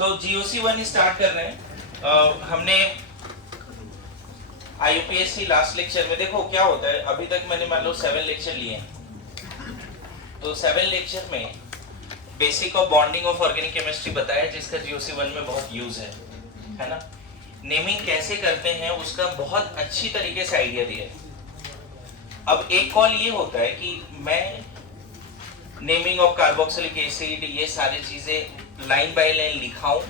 सो GOC 1 start कर रहे हैं। हमने IUPAC लास्ट लेक्चर में देखो क्या होता है, अभी तक मैंने मान लो 7 लेक्चर लिए हैं, तो 7 लेक्चर में basic of bonding of organic chemistry बताया जिसका GOC 1 में बहुत यूज है ना। नेमिंग कैसे करते हैं उसका बहुत अच्छी तरीके से आइडिया दिया है। अब एक कॉल ये होता है कि मैं नेमिंग ऑफ कार्बोक्सिलिक एसिड ये सारी चीजें लाइन बाय लाइन लिखाऊं,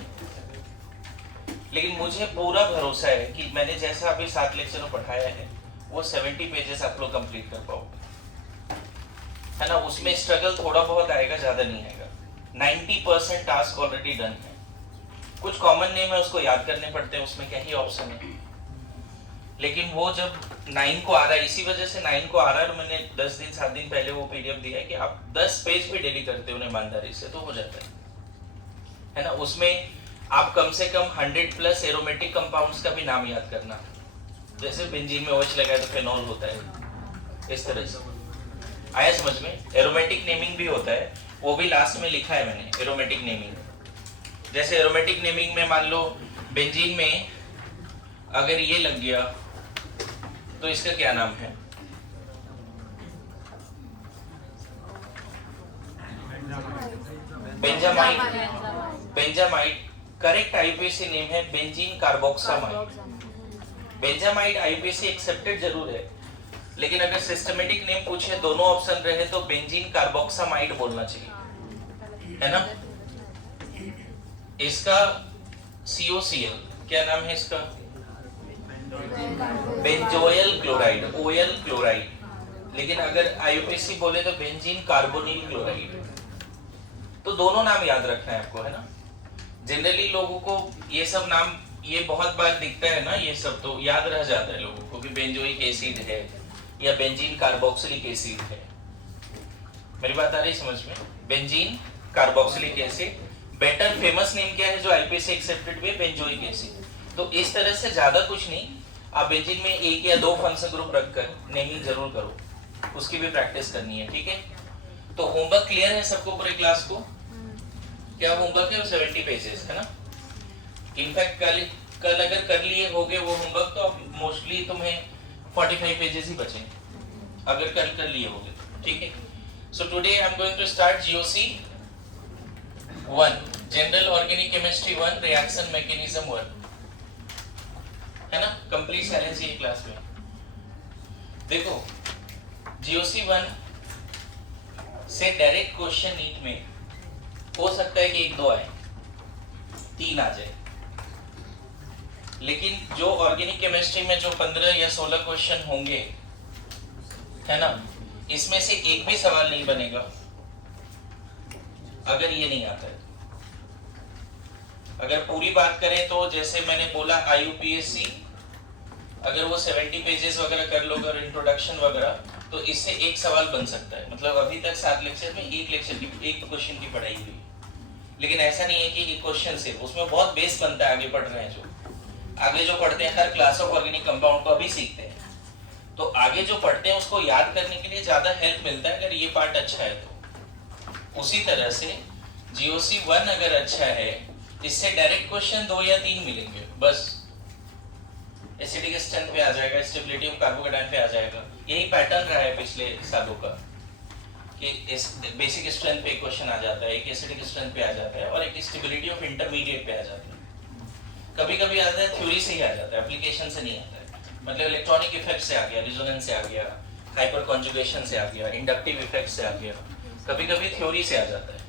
लेकिन मुझे पूरा भरोसा है कि मैंने जैसा अभी 7 लेक्चर में पढ़ाया है वो 70 पेजेस आप लोग कंप्लीट कर पाओगे, है ना। उसमें स्ट्रगल थोड़ा बहुत आएगा, ज्यादा नहीं आएगा। 90% टास्क ऑलरेडी डन है। कुछ कॉमन नेम है उसको याद करने पड़ते हैं, उसमें क्या ही ऑप्शन है, लेकिन वो जब 9 को आ रहा है, इसी वजह से 9 को आ रहा है, और मैंने 10 दिन 7 दिन पहले वो PDF दिया है कि आप 10 पेज भी डेली करते हो ईमानदारी से तो हो जाता है ना। उसमें आप कम से कम 100+ एरोमेटिक कंपाउंड्स का भी नाम याद करना, जैसे बेंजीन में OH लगा है तो फेनॉल होता है, इस तरह से आया समझ में। एरोमेटिक नेमिंग भी होता है, वो भी लास्ट में लिखा है मैंने, एरोमेटिक नेमिंग। जैसे एरोमेटिक नेमिंग में मान लो बेंजीन में अगर ये लग गया तो इसका क्या नाम है? Benzamide. Benzamide correct IUPAC name है benzene carboxamide. Benzamide IUPAC accepted जरूर है, लेकिन अगर सिस्टमेटिक नेम पूछे दोनों ऑप्शन रहे तो बेंजीन कार्बोक्सामाइड बोलना चाहिए, है ना। इसका COCl क्या नाम है इसका? Benzoyl chloride, OL chloride. लेकिन अगर IUPAC बोले तो बेंजीन कार्बोनिल क्लोराइड। तो दोनों नाम याद रखना है आपको, है ना। जनरली लोगों को ये सब नाम ये बहुत बार दिखता है ना, ये सब तो याद रह जाता है लोगों को कि बेंजोइक एसिड है या बेंजीन कार्बोक्सिलिक एसिड है। मेरी बात आ रही समझ में? Benzene carboxylic acid. Better famous name क्या है जो IUPAC एक्सेप्टेड भी? Benzoic acid. तो इस तरह से ज्यादा कुछ नहीं, आप बेंजीन में 1 या 2 फंक्शन ग्रुप रखकर नेमिंग जरूर करो, उसकी भी प्रैक्टिस करनी है, ठीक है। तो होमवर्क क्लियर है सबको पूरे क्लास को? क्या होमवर्क है? 70 पेजेस है ना। इनफैक्ट कल अगर कर लिए होगे वो होमवर्क तो मोस्टली तुम्हें 45 पेजेस ही बचेंगे अगर कल कर लिए होगे, ठीक है। So today I am going to start GOC 1, general organic chemistry 1, reaction mechanism 1, है ना। कंप्लीट साइलेंस ये क्लास में। देखो GOC 1 से डायरेक्ट क्वेश्चन नीट में हो सकता है कि 1-2 आए, 3 आ जाए, लेकिन जो ऑर्गेनिक केमिस्ट्री में जो 15 या 16 क्वेश्चन होंगे, है ना, इसमें से एक भी सवाल नहीं बनेगा अगर ये नहीं आता है। अगर पूरी बात करें तो जैसे मैंने बोला IUPAC अगर वो 70 पेजेस वगैरह कर लोगे और इंट्रोडक्शन वगैरह, तो इससे एक सवाल बन सकता है। मतलब अभी तक 7 लेक्चर में एक क्वेश्चन की पढ़ाई हुई, लेकिन ऐसा नहीं है कि एक क्वेश्चन से, उसमें बहुत बेस बनता है। आगे पढ़ रहे हैं जो आगे जो पढ़ते हैं, हर क्लास ऑफ ऑर्गेनिक कंपाउंड को अभी सीखते हैं, तो आगे जो पढ़ते हैं उसको याद करने के लिए ज्यादा हेल्प मिलता है अगर ये पार्ट अच्छा है तो। उसी तरह से GOC 1 अगर अच्छा है, इससे डायरेक्ट क्वेश्चन 2 या 3 मिलेंगे बस। एसिडिक स्ट्रेंथ पे आ जाएगा, स्टेबिलिटी ऑफ कार्बोकेटाइन पे आ जाएगा। यही पैटर्न रहा है पिछले सालों का कि इस बेसिक स्ट्रेंथ पे क्वेश्चन आ जाता है, एक एसिडिक स्ट्रेंथ पे आ जाता है, और एक स्टेबिलिटी ऑफ इंटरमीडिएट पे आ जाता है। कभी कभी आता है थ्योरी से ही आ जाता है, एप्लीकेशन से नहीं आता है। मतलब इलेक्ट्रॉनिक इफेक्ट से आ गया, रिजोनेंस से आ गया, हाइपर कॉन्जुगेशन से आ गया, इंडक्टिव इफेक्ट से आ गया, कभी कभी थ्योरी से आ जाता है,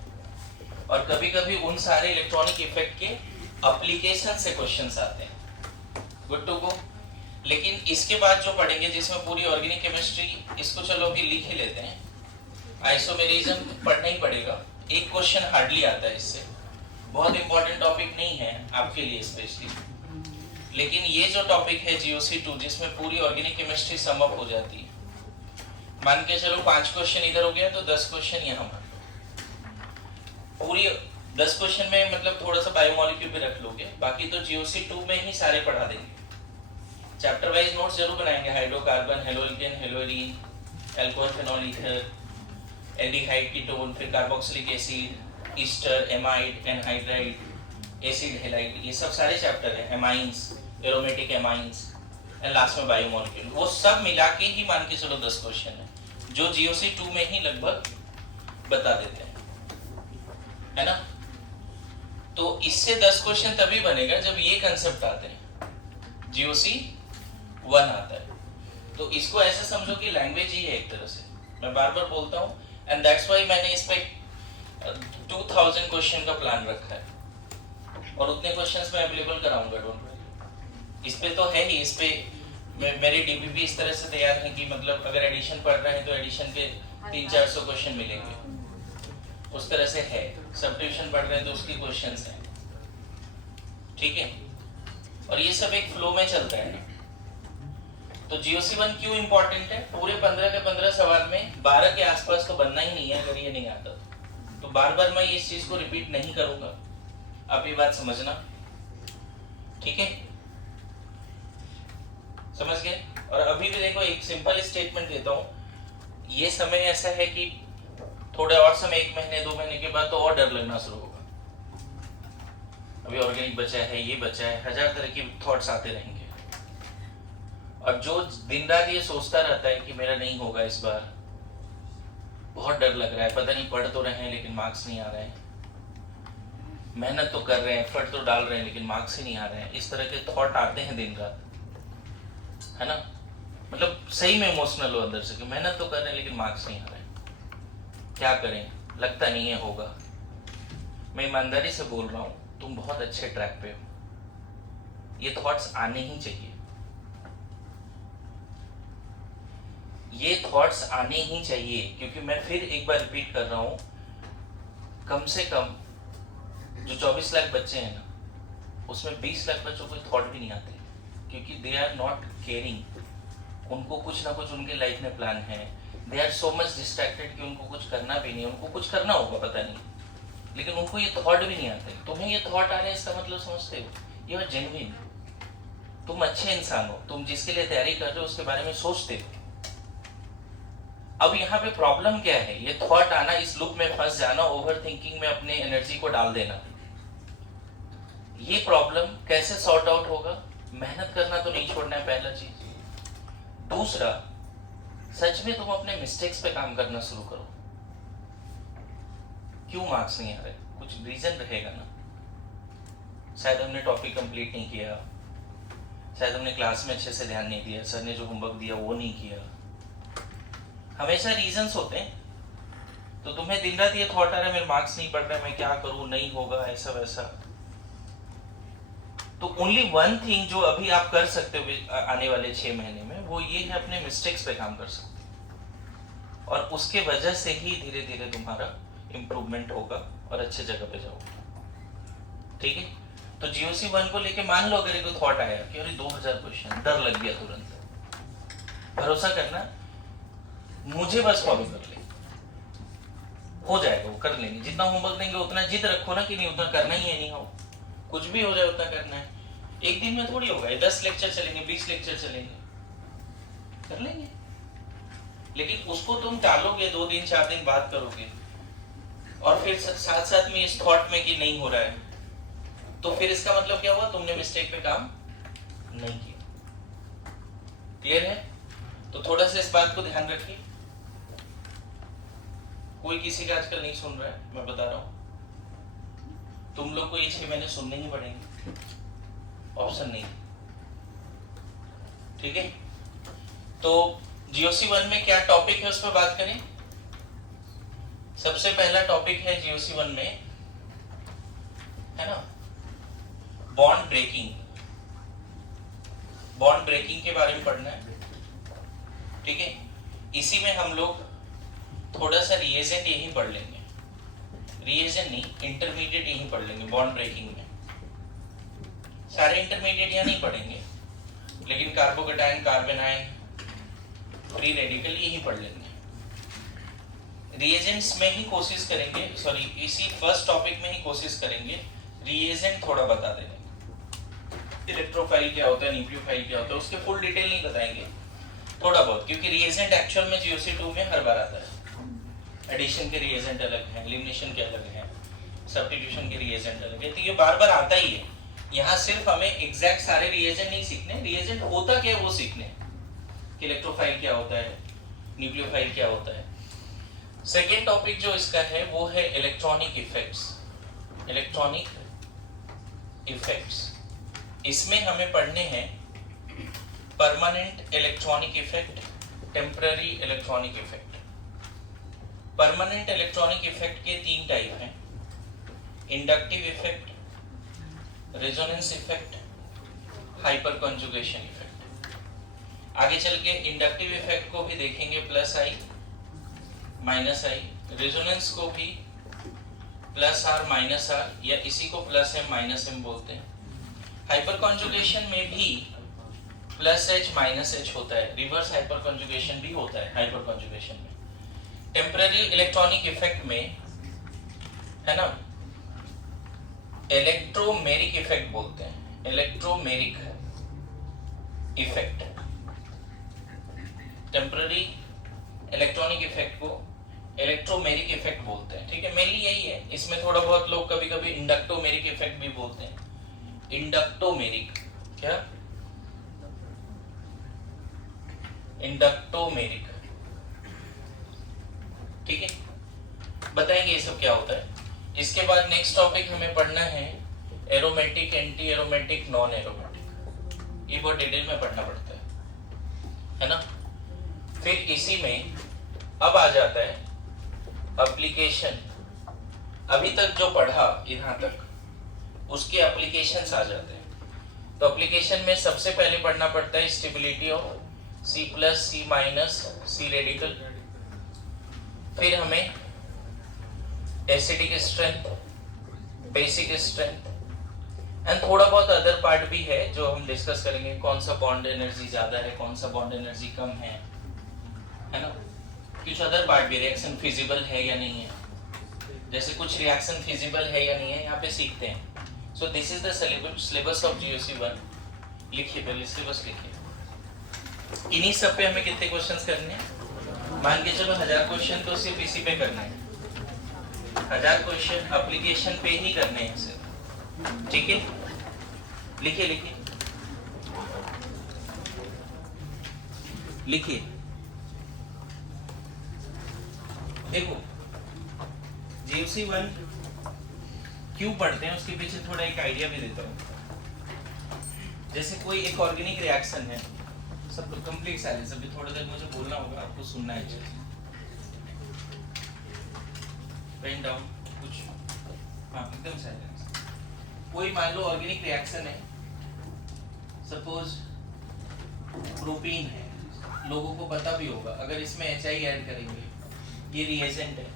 और कभी कभी उन सारे इलेक्ट्रॉनिक इफेक्ट के एप्लीकेशन से क्वेश्चंस आते हैं। Good to go. लेकिन इसके बाद जो पढ़ेंगे जिसमें पूरी ऑर्गेनिक केमिस्ट्री, इसको चलो अभी लिख ही लेते हैं। आइसोमेरिज्म पढ़ना ही पड़ेगा, एक क्वेश्चन हार्डली आता है इससे, बहुत इंपॉर्टेंट टॉपिक नहीं है आपके लिए स्पेशली, लेकिन ये जो टॉपिक है GOC 2 जिसमें पूरी ऑर्गेनिक केमिस्ट्री सम अप हो जाती है, मान के चलो 5 क्वेश्चन इधर हो गया तो 10 क्वेश्चन यहाँ मान लो। पूरी 10 क्वेश्चन में मतलब थोड़ा सा बायोमोलिक्यूल भी रख लोगे, बाकी तो GOC 2 में ही सारे पढ़ा देंगे। चैप्टर वाइज नोट्स जरूर बनाएंगे, hydrocarbon, haloalkane, haloarene, alcohol, phenol, ether, aldehyde, ketone, फिर carboxylic acid, ester, amide, anhydride, acid halide, ये सब सारे चैप्टर हैं, amines, aromatic amines and last में बायोमोलिक्यूल, वो सब मिला के ही मान के चलो 10 क्वेश्चन है जो जीओसी 2 में ही लगभग बता देते हैं, है ना। तो इससे 10 क्वेश्चन तभी बनेगा जब ये कंसेप्ट आते हैं, जीओसी 1 आता है। तो इसको ऐसे समझो कि लैंग्वेज ही है एक तरह से, मैं बार बार बोलता हूँ, एंड दैट्स व्हाई मैंने इस पे 2000 क्वेश्चन का प्लान रखा है और उतने क्वेश्चंस मैं अवेलेबल कराऊंगा, डोंट वरी। इस पे तो है ही, इस पे मेरे डीबीपी इस तरह से तैयार है कि मतलब अगर एडिशन पढ़ रहे हैं तो एडिशन के 300-400 क्वेश्चन मिलेंगे, उस तरह से है। सब्स्टिट्यूशन पढ़ रहे हैं तो उसकी क्वेश्चंस हैं, ठीक है। और ये सब एक फ्लो में चलता है ना। तो जीओसी 1 क्यों इंपॉर्टेंट है? पूरे 15 के 15 सवाल में 12 के आसपास तो बनना ही नहीं है अगर ये नहीं आता तो बार बार मैं इस चीज को रिपीट नहीं करूंगा, आप ये बात समझना, ठीक है, समझ गए। और अभी भी देखो एक सिंपल स्टेटमेंट देता हूं, ये समय ऐसा है कि थोड़े और समय, 1 महीने 2 महीने के बाद तो और डर लगना शुरू होगा। अभी ऑर्गेनिक बचा है, ये बचा है, 1000 तरह के थॉट्स आते रहेंगे। और जो दिन रात ये सोचता रहता है कि मेरा नहीं होगा इस बार, बहुत डर लग रहा है, पता नहीं पढ़ तो रहे हैं लेकिन मार्क्स नहीं आ रहे हैं, मेहनत तो कर रहे हैं, एफर्ट तो डाल रहे हैं लेकिन मार्क्स ही नहीं आ रहे हैं, इस तरह के थॉट आते हैं दिन रात, है ना। मतलब सही में इमोशनल हो अंदर से कि मेहनत तो कर रहे हैं लेकिन मार्क्स नहीं आ रहे हैं, क्या करें, लगता नहीं है होगा। मैं ईमानदारी से बोल रहा हूँ, तुम बहुत अच्छे ट्रैक पे हो, ये थॉट्स आने ही चाहिए, ये थॉट्स आने ही चाहिए। क्योंकि मैं फिर एक बार रिपीट कर रहा हूँ, कम से कम जो 24 लाख बच्चे हैं ना, उसमें 20 लाख बच्चों को थॉट भी नहीं आते, क्योंकि दे आर नॉट केयरिंग, उनको कुछ ना कुछ उनके लाइफ में प्लान है, they are so much distracted कि उनको कुछ करना भी नहीं, उनको कुछ करना होगा पता नहीं, लेकिन उनको ये थॉट भी नहीं आते। तुम्हें ये थॉट आ रहे हैं, इसका मतलब समझते हो यू आर जेन्युइन, तुम अच्छे इंसान हो, तुम जिसके लिए तैयारी कर रहे हो उसके बारे में सोचते हो। अब यहाँ पे प्रॉब्लम क्या है, ये थॉट आना, इस लूप में फंस जाना, ओवर थिंकिंग में अपने एनर्जी को डाल देना, ये प्रॉब्लम कैसे सॉर्ट आउट होगा? मेहनत करना तो नहीं छोड़ना है, पहला चीज। दूसरा, सच में तुम अपने मिस्टेक्स पे काम करना शुरू करो। क्यों मार्क्स नहीं आ रहे, कुछ रीजन रहेगा ना, शायद हमने टॉपिक कंप्लीट नहीं किया, शायद हमने क्लास में अच्छे से ध्यान नहीं दिया, सर ने जो होमवर्क दिया वो नहीं किया, हमेशा रीजंस होते हैं। तो तुम्हें दिन रात ये थॉट आ रहा है मेरे मार्क्स नहीं बढ़ रहे, मैं क्या करूं, नहीं होगा, ऐसा वैसा। तो ओनली वन थिंग जो अभी आप कर सकते हो आने वाले 6 महीने में, वो ये है अपने मिस्टेक्स पे काम कर सकते हो, और उसके वजह से ही धीरे धीरे तुम्हारा इम्प्रूवमेंट होगा और अच्छे जगह पे जाओगे, ठीक है। तो जीओसी 1 को लेके मान लो अगर एक थॉट आया कि अरे 2000 क्वेश्चन, डर लग गया तुरंत, भरोसा करना, मुझे बस फॉलो कर ले, हो जाएगा, वो कर लेंगे। जितना होमवर्क देंगे उतना जिद रखो ना कि नहीं उतना करना ही है, नहीं हो कुछ भी हो जाए उतना करना है। एक दिन में थोड़ी होगा, 10 लेक्चर चलेंगे, 20 लेक्चर चलेंगे, कर लेंगे, लेकिन उसको तुम टालोगे, 2 दिन 4 दिन बात करोगे, और फिर साथ साथ में इस थॉट में कि नहीं हो रहा है, तो फिर इसका मतलब क्या हुआ, तुमने मिस्टेक पे काम नहीं किया। क्लियर है? तो थोड़ा सा इस बात को ध्यान रखिए। कोई किसी का आजकल नहीं सुन रहा है, मैं बता रहा हूं, तुम लोग को ये 6 महीने सुनने ही पड़ेंगे, ऑप्शन नहीं, ठीक है। तो जीओसी 1 में क्या टॉपिक है उस पर बात करें। सबसे पहला टॉपिक है जीओसी 1 में, है ना, बॉन्ड ब्रेकिंग। बॉन्ड ब्रेकिंग के बारे में पढ़ना है, ठीक है। इसी में हम लोग थोड़ा सा रिएजेंट यही पढ़ लेंगे, रिएजेंट नहीं, इंटरमीडिएट यही पढ़ लेंगे बॉन्ड ब्रेकिंग में। सारे इंटरमीडिएट यहाँ नहीं पढ़ेंगे, लेकिन कार्बोकेटायन, कार्बेनाइन, फ्री रेडिकल यही पढ़ लेंगे। रिएजेंट्स में ही कोशिश करेंगे, सॉरी इसी फर्स्ट टॉपिक में ही कोशिश करेंगे रिएजेंट थोड़ा बता देंगे, इलेक्ट्रोफाइल क्या होता है, न्यूक्लियोफाइल क्या होता है, उसके फुल डिटेल नहीं बताएंगे, थोड़ा बहुत, क्योंकि रिएजेंट एक्चुअल में जीओसी 2 में हर बार आता है। एडिशन के रिएजेंट अलग हैं, एलिमिनेशन के अलग हैं, सब्स्टिट्यूशन के रिएजेंट अलग है, तो ये बार बार आता ही है। यहाँ सिर्फ हमें एग्जैक्ट सारे रिएजेंट नहीं सीखने, रिएजेंट होता क्या है वो सीखने, कि इलेक्ट्रोफाइल क्या होता है, न्यूक्लियोफाइल क्या होता है। सेकेंड टॉपिक जो इसका है वो है इलेक्ट्रॉनिक इफेक्ट्स। इलेक्ट्रॉनिक इफेक्ट्स, इसमें हमें पढ़ने हैं permanent electronic effect, temporary electronic effect. Permanent electronic effect के 3 टाइप हैं, inductive effect, resonance effect, hyper conjugation effect. आगे चल के इंडक्टिव इफेक्ट को भी देखेंगे, प्लस आई माइनस आई, रेजोनेंस को भी प्लस आर माइनस आर, या इसी को प्लस एम माइनस एम बोलते हैं। हाइपर कॉन्जुगेशन में भी प्लस एच माइनस एच होता है, रिवर्स हाइपर कॉन्जुगेशन भी होता है हाइपर कॉन्जुगेशन में। टेम्पररी इलेक्ट्रॉनिक इफेक्ट में है ना इलेक्ट्रोमेरिक इफेक्ट बोलते हैं, electromeric effect. Temporary electronic effect को इलेक्ट्रोमेरिक इफेक्ट बोलते हैं, ठीक है, मेनली यही है। इसमें थोड़ा बहुत लोग कभी कभी इंडक्टोमेरिक इफेक्ट भी बोलते हैं। इंडक्टोमेरिक, क्या इंडक्टोमेरिक, ठीक है, बताएंगे ये सब क्या होता है। इसके बाद नेक्स्ट टॉपिक हमें पढ़ना है aromatic, anti aromatic, non aromatic. ये बहुत डिटेल में पढ़ना पड़ता है ना। फिर इसी में अब आ जाता है एप्लीकेशन। अभी तक जो पढ़ा यहाँ तक उसके एप्लीकेशंस आ जाते हैं। तो एप्लीकेशन में सबसे पहले पढ़ना पड़ता है stability of C plus, C minus, C radical. फिर हमें acidic strength, basic strength and थोड़ा बहुत अदर पार्ट भी है जो हम डिस्कस करेंगे, कौन सा बॉन्ड एनर्जी ज्यादा है, कौन सा बॉन्ड एनर्जी कम है ना। कुछ अदर पार्ट भी, रिएक्शन फिजिबल है या नहीं है, जैसे कुछ रिएक्शन फिजिबल है या नहीं है यहाँ पे सीखते हैं। So this is the syllabus of GOC1। लिखिए पहले सिलेबस लिखिए। इन्हीं सब पे हमें कितने क्वेश्चंस करने हैं, मान के चलो 1000 क्वेश्चन तो सिर्फ इसी पे करने हैं, 1000 क्वेश्चन एप्लीकेशन पे ही करने हैं सिर्फ, ठीक है। लिखिए लिखिए लिखिए। देखो GOC1 क्यों पढ़ते हैं उसके पीछे थोड़ा एक आइडिया भी देता हूँ। जैसे कोई एक ऑर्गेनिक रिएक्शन है, सब लोग कंप्लीट साइलेंस, अभी थोड़ी देर मुझे बोलना होगा, आपको सुनना है। पेन डाउन कुछ, हाँ एकदम साइलेंस। कोई मान लो ऑर्गेनिक रिएक्शन है, सपोज प्रोपीन है, लोगों को पता भी होगा, अगर इसमें HI ऐड करेंगे, ये रिएजेंट है,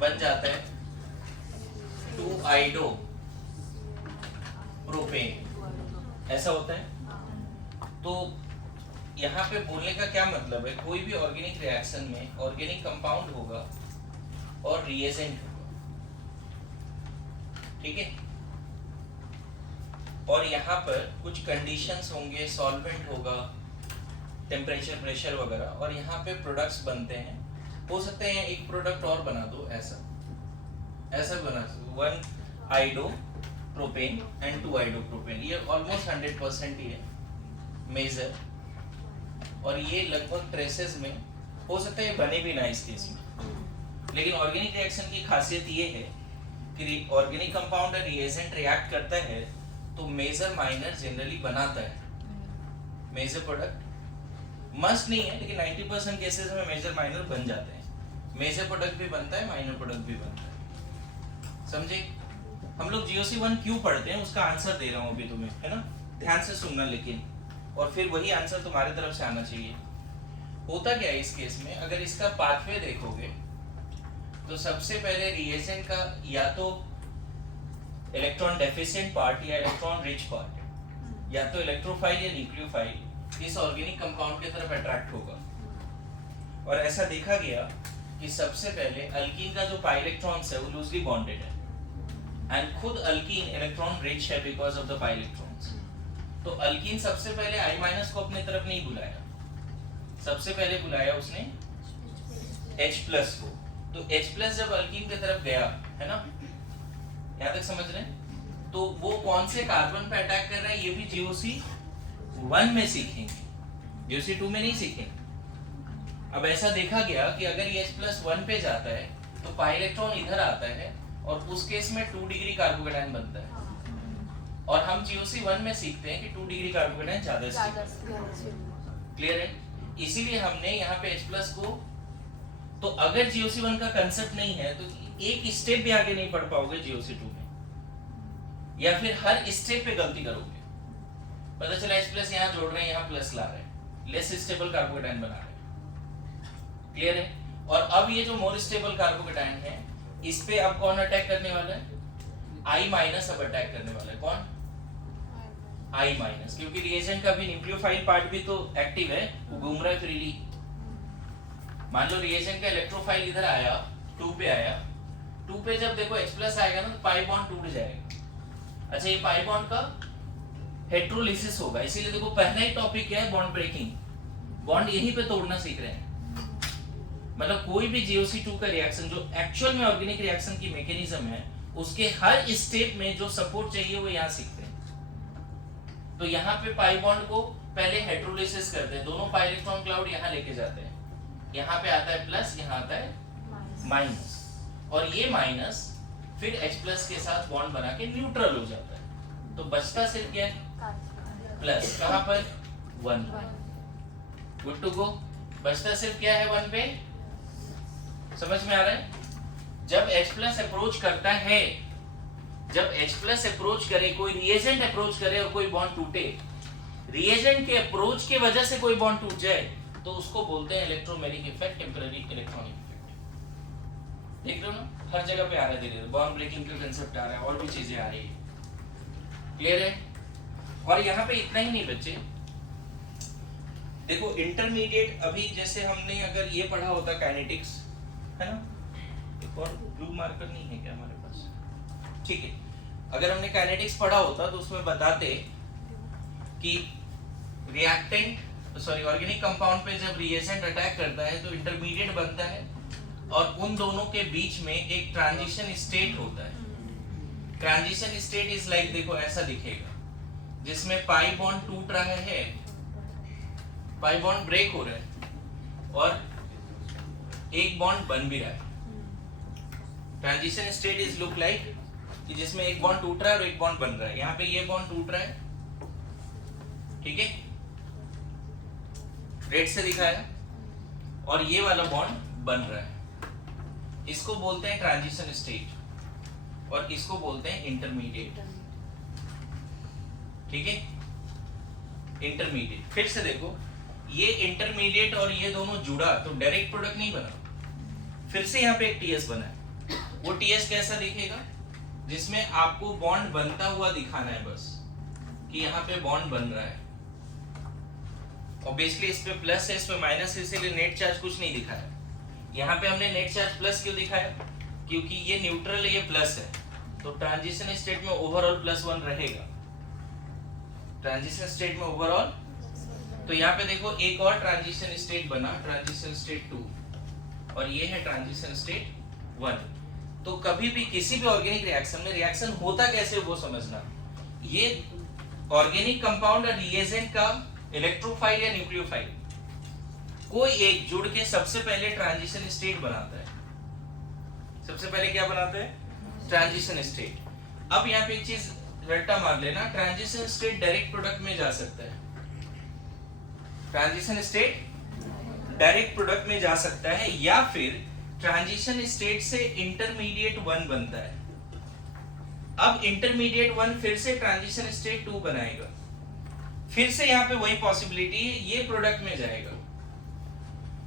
बन जाता है 2-आइडो प्रोपेन, ऐसा होता है। तो यहाँ पे बोलने का क्या मतलब है, कोई भी ऑर्गेनिक रिएक्शन में ऑर्गेनिक कंपाउंड होगा और रिएजेंट होगा, ठीक है। और यहाँ पर कुछ कंडीशंस होंगे, सॉल्वेंट होगा, टेम्परेचर, प्रेशर वगैरह, और यहाँ पे प्रोडक्ट्स बनते हैं। हो सकते हैं एक प्रोडक्ट और बना दो, ऐसा बना दो 1-आइडो प्रोपेन एंड 2-आइडो प्रोपेन, ये ऑलमोस्ट 100% ही है मेजर, और ये लगभग ट्रेसेस में हो सकता है ये बने भी ना इस केस में। लेकिन ऑर्गेनिक रिएक्शन की खासियत ये है कि ऑर्गेनिक कंपाउंड और रिएजेंट रिएक्ट करता है तो मेजर माइनर जनरली बनाता है। मेजर प्रोडक्ट मस्ट नहीं है, लेकिन 90% केसेस में मेजर माइनर बन जाते हैं। मेजर प्रोडक्ट भी बनता है, माइनर प्रोडक्ट भी बनता है, समझे। हम लोग GOC1 क्यों पढ़ते हैं उसका आंसर दे रहा हूँ अभी तुम्हें, है ना, ध्यान से सुनना लेकिन, और फिर वही आंसर तुम्हारे तरफ से आना चाहिए। होता क्या है इस केस में, अगर इसका पाथवे देखोगे तो सबसे पहले रिएजेंट का या तो इलेक्ट्रॉन डेफिशिएंट पार्ट या इलेक्ट्रॉन रिच पार्ट, या तो इलेक्ट्रोफाइल या न्यूक्लियोफाइल इस ऑर्गेनिक कंपाउंड की तरफ अट्रैक्ट होगा। और ऐसा देखा गया कि सबसे पहले अल्कीन का जो पाई इलेक्ट्रॉन्स है वो लूजली बॉन्डेड है, एंड खुद अल्कीन इलेक्ट्रॉन रिच है because of the pi electrons. तो अल्कीन सबसे पहले I- को अपने तरफ नहीं बुलाया, सबसे पहले बुलाया उसने H+ को। तो H+ जब अल्कीन की तरफ गया, है ना, यहाँ तक समझ रहे हैं? तो वो कौन से कार्बन पे अटैक कर रहा है ये भी GOC1 में सीखेंगे, GOC2 में नहीं सीखेंगे। अब ऐसा देखा गया कि अगर ये H+1 पे जाता है तो पाई इलेक्ट्रॉन इधर आता है और उस केस में 2 डिग्री कार्बोकेटायन बनता है, और हम GOC1 में सीखते हैं कि 2 डिग्री कार्बोकेटायन ज्यादा स्टेबल। क्लियर है? इसीलिए हमने यहाँ पे H+ को, तो अगर GOC1 का कंसेप्ट नहीं है तो एक स्टेप भी आगे नहीं बढ़ पाओगे GOC2 में, या फिर हर स्टेप पे गलती करोगे। पता चला H+ यहाँ जोड़ रहे हैं, यहाँ प्लस ला रहे हैं, लेस स्टेबल कार्बोकेटायन बना रहे हैं। क्लियर है? और अब ये जो मोर स्टेबल कार्बोकेटायन है इस पे अब कौन अटैक करने वाला है? I- अब अटैक करने वाला है। कौन? I-, क्योंकि रिएजेंट का भी न्यूक्लियोफाइल पार्ट भी तो एक्टिव है, वो घूम रहा है फ्रीली। मान लो रिएजेंट का इलेक्ट्रोफाइल इधर आया, 2 पे आया, 2 पे जब देखो H+ आएगा ना तो पाई बॉन्ड टूट जाएगा। अच्छा, ये पाई बॉन्ड का हेटेरोलिसिस होगा, इसीलिए देखो पहला ही टॉपिक क्या है? Bond breaking. बॉन्ड यहीं पे तोड़ना सीख रहे हैं। मतलब कोई भी GOC2 का रिएक्शन जो एक्चुअल में ऑर्गेनिक रिएक्शन की मैकेनिज्म है, उसके हर स्टेप में जो सपोर्ट चाहिए वो यहाँ सीखते हैं। तो यहाँ पे पाई बॉन्ड को पहले हेटेरोलिसिस करते हैं, दोनों पाई इलेक्ट्रॉन क्लाउड यहाँ लेके जाते हैं, यहाँ पे आता है प्लस, यहाँ आता है माइनस, और ये माइनस फिर H+ के साथ बॉन्ड बना के न्यूट्रल हो जाता है। तो बचता सिर्फ क्या है? प्लस। कहाँ पर? 1। Good to go. बचता सिर्फ क्या है? 1 पे। समझ में आ रहा है? जब H+ अप्रोच करता है, जब H+ अप्रोच करे, कोई रिएजेंट अप्रोच करे और कोई बॉन्ड टूटे, रिएजेंट के अप्रोच के वजह से कोई बॉन्ड टूट जाए तो उसको बोलते हैं electromeric effect, temporary electronic effect. देख रहे हो ना, हर जगह पे आ रहा है धीरे धीरे, बॉन्ड ब्रेकिंग का कांसेप्ट आ रहा है, और भी चीजें आ रही है। क्लियर है? और यहाँ पे इतना ही नहीं बच्चे, देखो इंटरमीडिएट, अभी जैसे हमने अगर ये पढ़ा होता काइनेटिक्स, है ना, एक और ब्लू मार्कर नहीं है क्या हमारे पास? ठीक है, अगर हमने काइनेटिक्स पढ़ा होता तो उसमें बताते कि ऑर्गेनिक कंपाउंड पे जब रिएजेंट अटैक करता है तो इंटरमीडिएट बनता है, और उन दोनों के बीच में एक ट्रांजिशन स्टेट होता है। ट्रांजिशन स्टेट इज लाइक, देखो ऐसा दिखेगा, जिसमें पाई बॉन्ड टूट रहा है, पाई बॉन्ड ब्रेक हो रहा है, और एक बॉन्ड बन भी रहा है। Transition state is look like कि जिसमें एक बॉन्ड टूट रहा है और एक बॉन्ड बन रहा है। यहाँ पे ये बॉन्ड टूट रहा है, ठीक है, रेड से दिखाया, और ये वाला बॉन्ड बन रहा है। इसको बोलते हैं ट्रांजिशन स्टेट, और इसको बोलते हैं इंटरमीडिएट। ठीक है, इंटरमीडिएट। फिर से देखो, ये इंटरमीडिएट और ये दोनों जुड़ा तो डायरेक्ट प्रोडक्ट नहीं बना, फिर से यहाँ पे एक TS बना है। वो TS कैसा दिखेगा? जिसमें आपको बॉन्ड बनता हुआ दिखाना है बस, कि यहाँ पे बॉन्ड बन रहा है। ऑब्वियसली इस पे प्लस है, इस पे माइनस है, इसीलिए नेट चार्ज कुछ नहीं दिखाया। यहाँ पे हमने नेट चार्ज प्लस क्यों दिखाया? क्योंकि ये न्यूट्रल है, ये प्लस है, तो ट्रांजिशन स्टेट में ओवरऑल +1 रहेगा। ट्रांजिशन स्टेट में ओवरऑल, तो यहाँ पे देखो एक और ट्रांजिशन स्टेट बना, ट्रांजिशन स्टेट 2, और ये है ट्रांजिशन स्टेट 1। तो कभी भी किसी भी ऑर्गेनिक रिएक्शन में रिएक्शन होता कैसे वो समझना। ये ऑर्गेनिक कंपाउंड और रिएजेंट का इलेक्ट्रोफाइल या न्यूक्लियोफाइल कोई एक जुड़ के सबसे पहले ट्रांजिशन स्टेट बनाता है। सबसे पहले क्या बनाता है? Transition state. अब यहाँ पे एक चीज रट्टा मार लेना, ट्रांजिशन स्टेट डायरेक्ट प्रोडक्ट में जा सकता है। ट्रांजिशन स्टेट डायरेक्ट प्रोडक्ट में जा सकता है, या फिर ट्रांजिशन स्टेट से इंटरमीडिएट 1 बनता है। अब इंटरमीडिएट 1 फिर से ट्रांजिशन स्टेट 2 बनाएगा, फिर से यहाँ पे वही पॉसिबिलिटी है, ये प्रोडक्ट में जाएगा।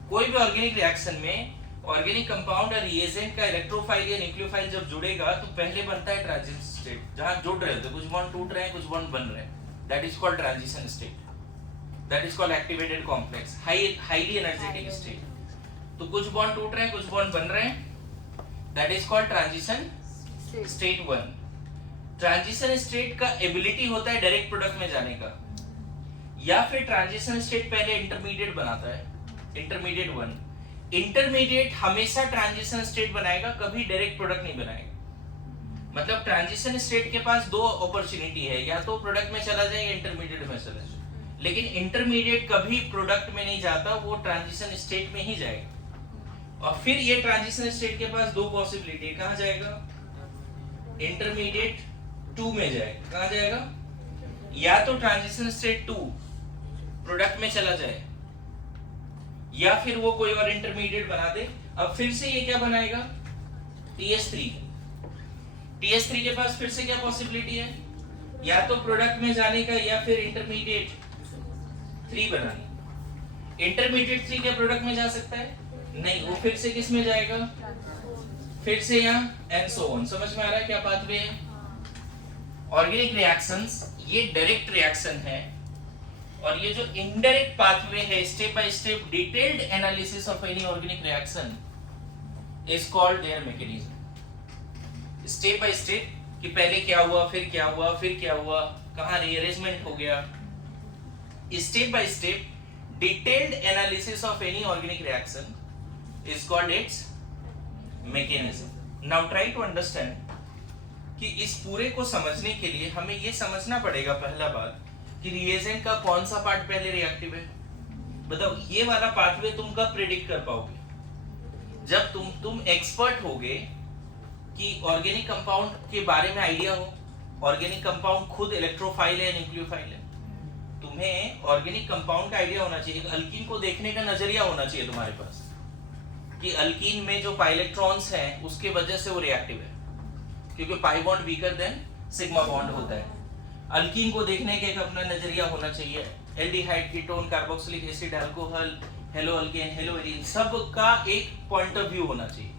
कोई भी ऑर्गेनिक रिएक्शन में ऑर्गेनिक कंपाउंड और रिएजेंट का इलेक्ट्रोफाइल या न्यूक्लियोफाइल जब जुड़ेगा तो पहले बनता है ट्रांजिशन स्टेट, जहां जुड़ रहे होते, कुछ बॉन्ड टूट रहे हैं, कुछ बॉन्ड बन रहे हैं, that is called transition state, that is called activated complex, highly energetic state. तो कुछ बॉन्ड टूट रहे हैं, कुछ बॉन्ड बन रहे हैं, that is called transition state 1। Transition state का एबिलिटी होता है डायरेक्ट प्रोडक्ट में जाने का, या फिर ट्रांजिशन स्टेट पहले इंटरमीडिएट बनाता है, इंटरमीडिएट 1। इंटरमीडिएट हमेशा ट्रांजिशन स्टेट बनाएगा, कभी डायरेक्ट प्रोडक्ट नहीं बनाएगा। मतलब ट्रांजिशन स्टेट के पास दो अपॉर्चुनिटी है, या तो प्रोडक्ट में चला जाए या इंटरमीडिएट में चला जाए, लेकिन इंटरमीडिएट कभी प्रोडक्ट में नहीं जाता, वो ट्रांजिशन स्टेट में ही जाएगा। और फिर ये ट्रांजिशन स्टेट के पास दो पॉसिबिलिटी है, कहाँ जाएगा, इंटरमीडिएट 2 में जाएगा। कहाँ जाएगा, या तो ट्रांजिशन स्टेट 2 प्रोडक्ट में चला जाए, या फिर वो कोई और इंटरमीडिएट बना दे। अब फिर से ये क्या बनाएगा, TS3। TS3 के पास फिर से क्या पॉसिबिलिटी है, या तो प्रोडक्ट में जाने का या फिर इंटरमीडिएट 3 बनाने। इंटरमीडिएट 3 क्या प्रोडक्ट में जा सकता है, नहीं, वो फिर से किस में जाएगा, फिर से यहाँ एंड सो ऑन। समझ में आ रहा है क्या पाथवे है। ऑर्गेनिक रिएक्शंस ये डायरेक्ट रिएक्शन है, और ये जो इनडायरेक्ट पाथवे है, step by step detailed analysis of any organic reaction is called there mechanism. Step by step कि पहले क्या हुआ, फिर क्या हुआ, फिर क्या हुआ, कहाँ रीअरेंजमेंट हो गया, step by step detailed analysis of any organic reaction is called its mechanism. Now try to understand कि इस पूरे को समझने के लिए हमें ये समझना पड़ेगा पहला बात कि रिएजेंट का कौन सा पार्ट पहले रिएक्टिव है। बताओ ये वाला पाथवे तुम कब प्रेडिक्ट कर पाओगे, जब तुम एक्सपर्ट होगे कि ऑर्गेनिक कंपाउंड के बारे में आइडिया हो। ऑर्गेनिक कंपाउंड खुद इलेक्ट्रोफाइल है, न्यूक्लियोफाइल है। तुम्हें ऑर्गेनिक कंपाउंड का आइडिया होना चाहिए, अल्कीन को देखने का नजरिया होना चाहिए तुम्हारे पास कि अल्कीन में जो पाई इलेक्ट्रॉन्स हैं उसके वजह से वो रिएक्टिव है, क्योंकि pi bond weaker then sigma bond होता है। अल्कीन को देखने का एक अपना नजरिया होना चाहिए। Aldehyde, ketone, carboxylic acid, alcohol, hello alkane, hello Erin, सब का एक पॉइंट ऑफ व्यू होना चाहिए।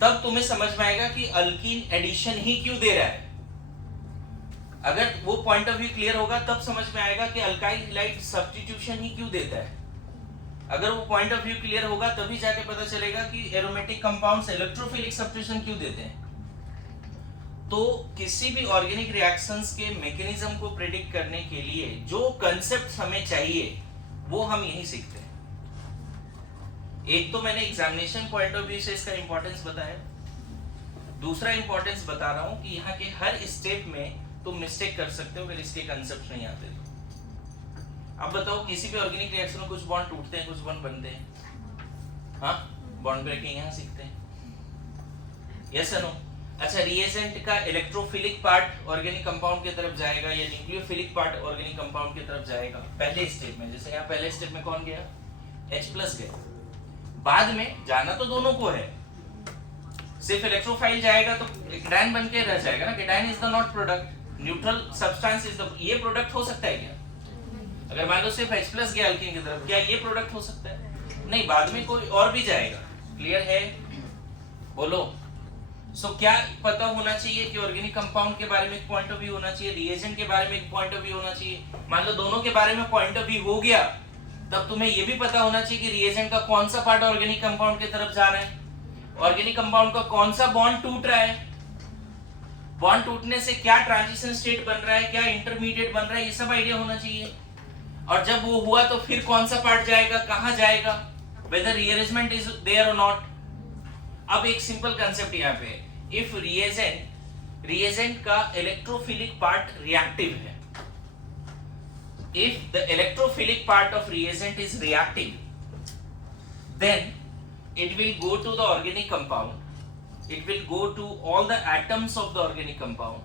तब तुम्हें समझ में आएगा कि अल्कीन एडिशन ही क्यों दे रहा है। अगर वो पॉइंट ऑफ व्यू क्लियर होगा तब समझ में आएगा कि अल्काइल हैलाइड सब्स्टिट्यूशन ही क्यों देता है। अगर वो पॉइंट ऑफ व्यू क्लियर होगा तभी जाके पता चलेगा कि एरोमेटिक कंपाउंड्स इलेक्ट्रोफिलिक सब्स्टिट्यूशन क्यों देते हैं। तो किसी भी ऑर्गेनिक रिएक्शंस के मैकेनिज्म को प्रेडिक्ट करने के लिए जो कंसेप्ट हमें चाहिए वो हम यही सीखते हैं। एक तो मैंने एग्जामिनेशन पॉइंट ऑफ व्यू से इसका इंपॉर्टेंस बताया, दूसरा इंपॉर्टेंस बता रहा हूं कि यहाँ के हर स्टेप में तुम मिस्टेक कर सकते हो अगर इसके कंसेप्ट नहीं आते तो। अब बताओ किसी भी ऑर्गेनिक रिएक्शन में कुछ बॉन्ड टूटते हैं, कुछ बॉन्ड बनते हैं। हाँ, बॉन्ड ब्रेकिंग यहाँ सीखते हैं, यस या नो। अच्छा, रिएजेंट का इलेक्ट्रोफिलिक पार्ट ऑर्गेनिक कंपाउंड की तरफ जाएगा या न्यूक्लियोफिलिक पार्ट ऑर्गेनिक कंपाउंड की तरफ जाएगा पहले स्टेप में। जैसे यहाँ पहले स्टेप में कौन गया, H+ गया। बाद में जाना तो दोनों को है, सिर्फ इलेक्ट्रोफाइल जाएगा तो केटायन बन के रह जाएगा ना। Cation is the not product, neutral substance is the. ये प्रोडक्ट हो सकता है क्या? अगर मान लो सिर्फ H+ गया अल्कीन की तरफ, क्या ये प्रोडक्ट हो सकता है? नहीं, बाद में कोई और भी जाएगा। क्लियर है? बोलो। सो क्या पता होना चाहिए कि ऑर्गेनिक कंपाउंड के बारे में एक पॉइंट ऑफ व्यू होना चाहिए, रिएजेंट के बारे में एक पॉइंट ऑफ व्यू होना चाहिए। मान लो दोनों के बारे में पॉइंट ऑफ व्यू हो गया, तब तुम्हें यह भी पता होना चाहिए कि रिएजेंट का कौन सा पार्ट ऑर्गेनिक कंपाउंड की तरफ जा रहा है, ऑर्गेनिक कंपाउंड का कौन सा बॉन्ड टूट रहा है, बॉन्ड टूटने से क्या ट्रांजिशन स्टेट बन रहा है, क्या इंटरमीडिएट बन रहा है, ये सब आइडिया होना चाहिए। और जब वो हुआ तो फिर कौन सा पार्ट जाएगा, कहां जाएगा, वेदर रीअरेंजमेंट इज देयर और नॉट। अब एक सिंपल कंसेप्ट यहाँ पे, इफ रिएजेंट का इलेक्ट्रोफिलिक पार्ट रिएक्टिव है, if the electrophilic part of reagent is reactive, then it will go to the organic compound, it will go to all the atoms of the organic compound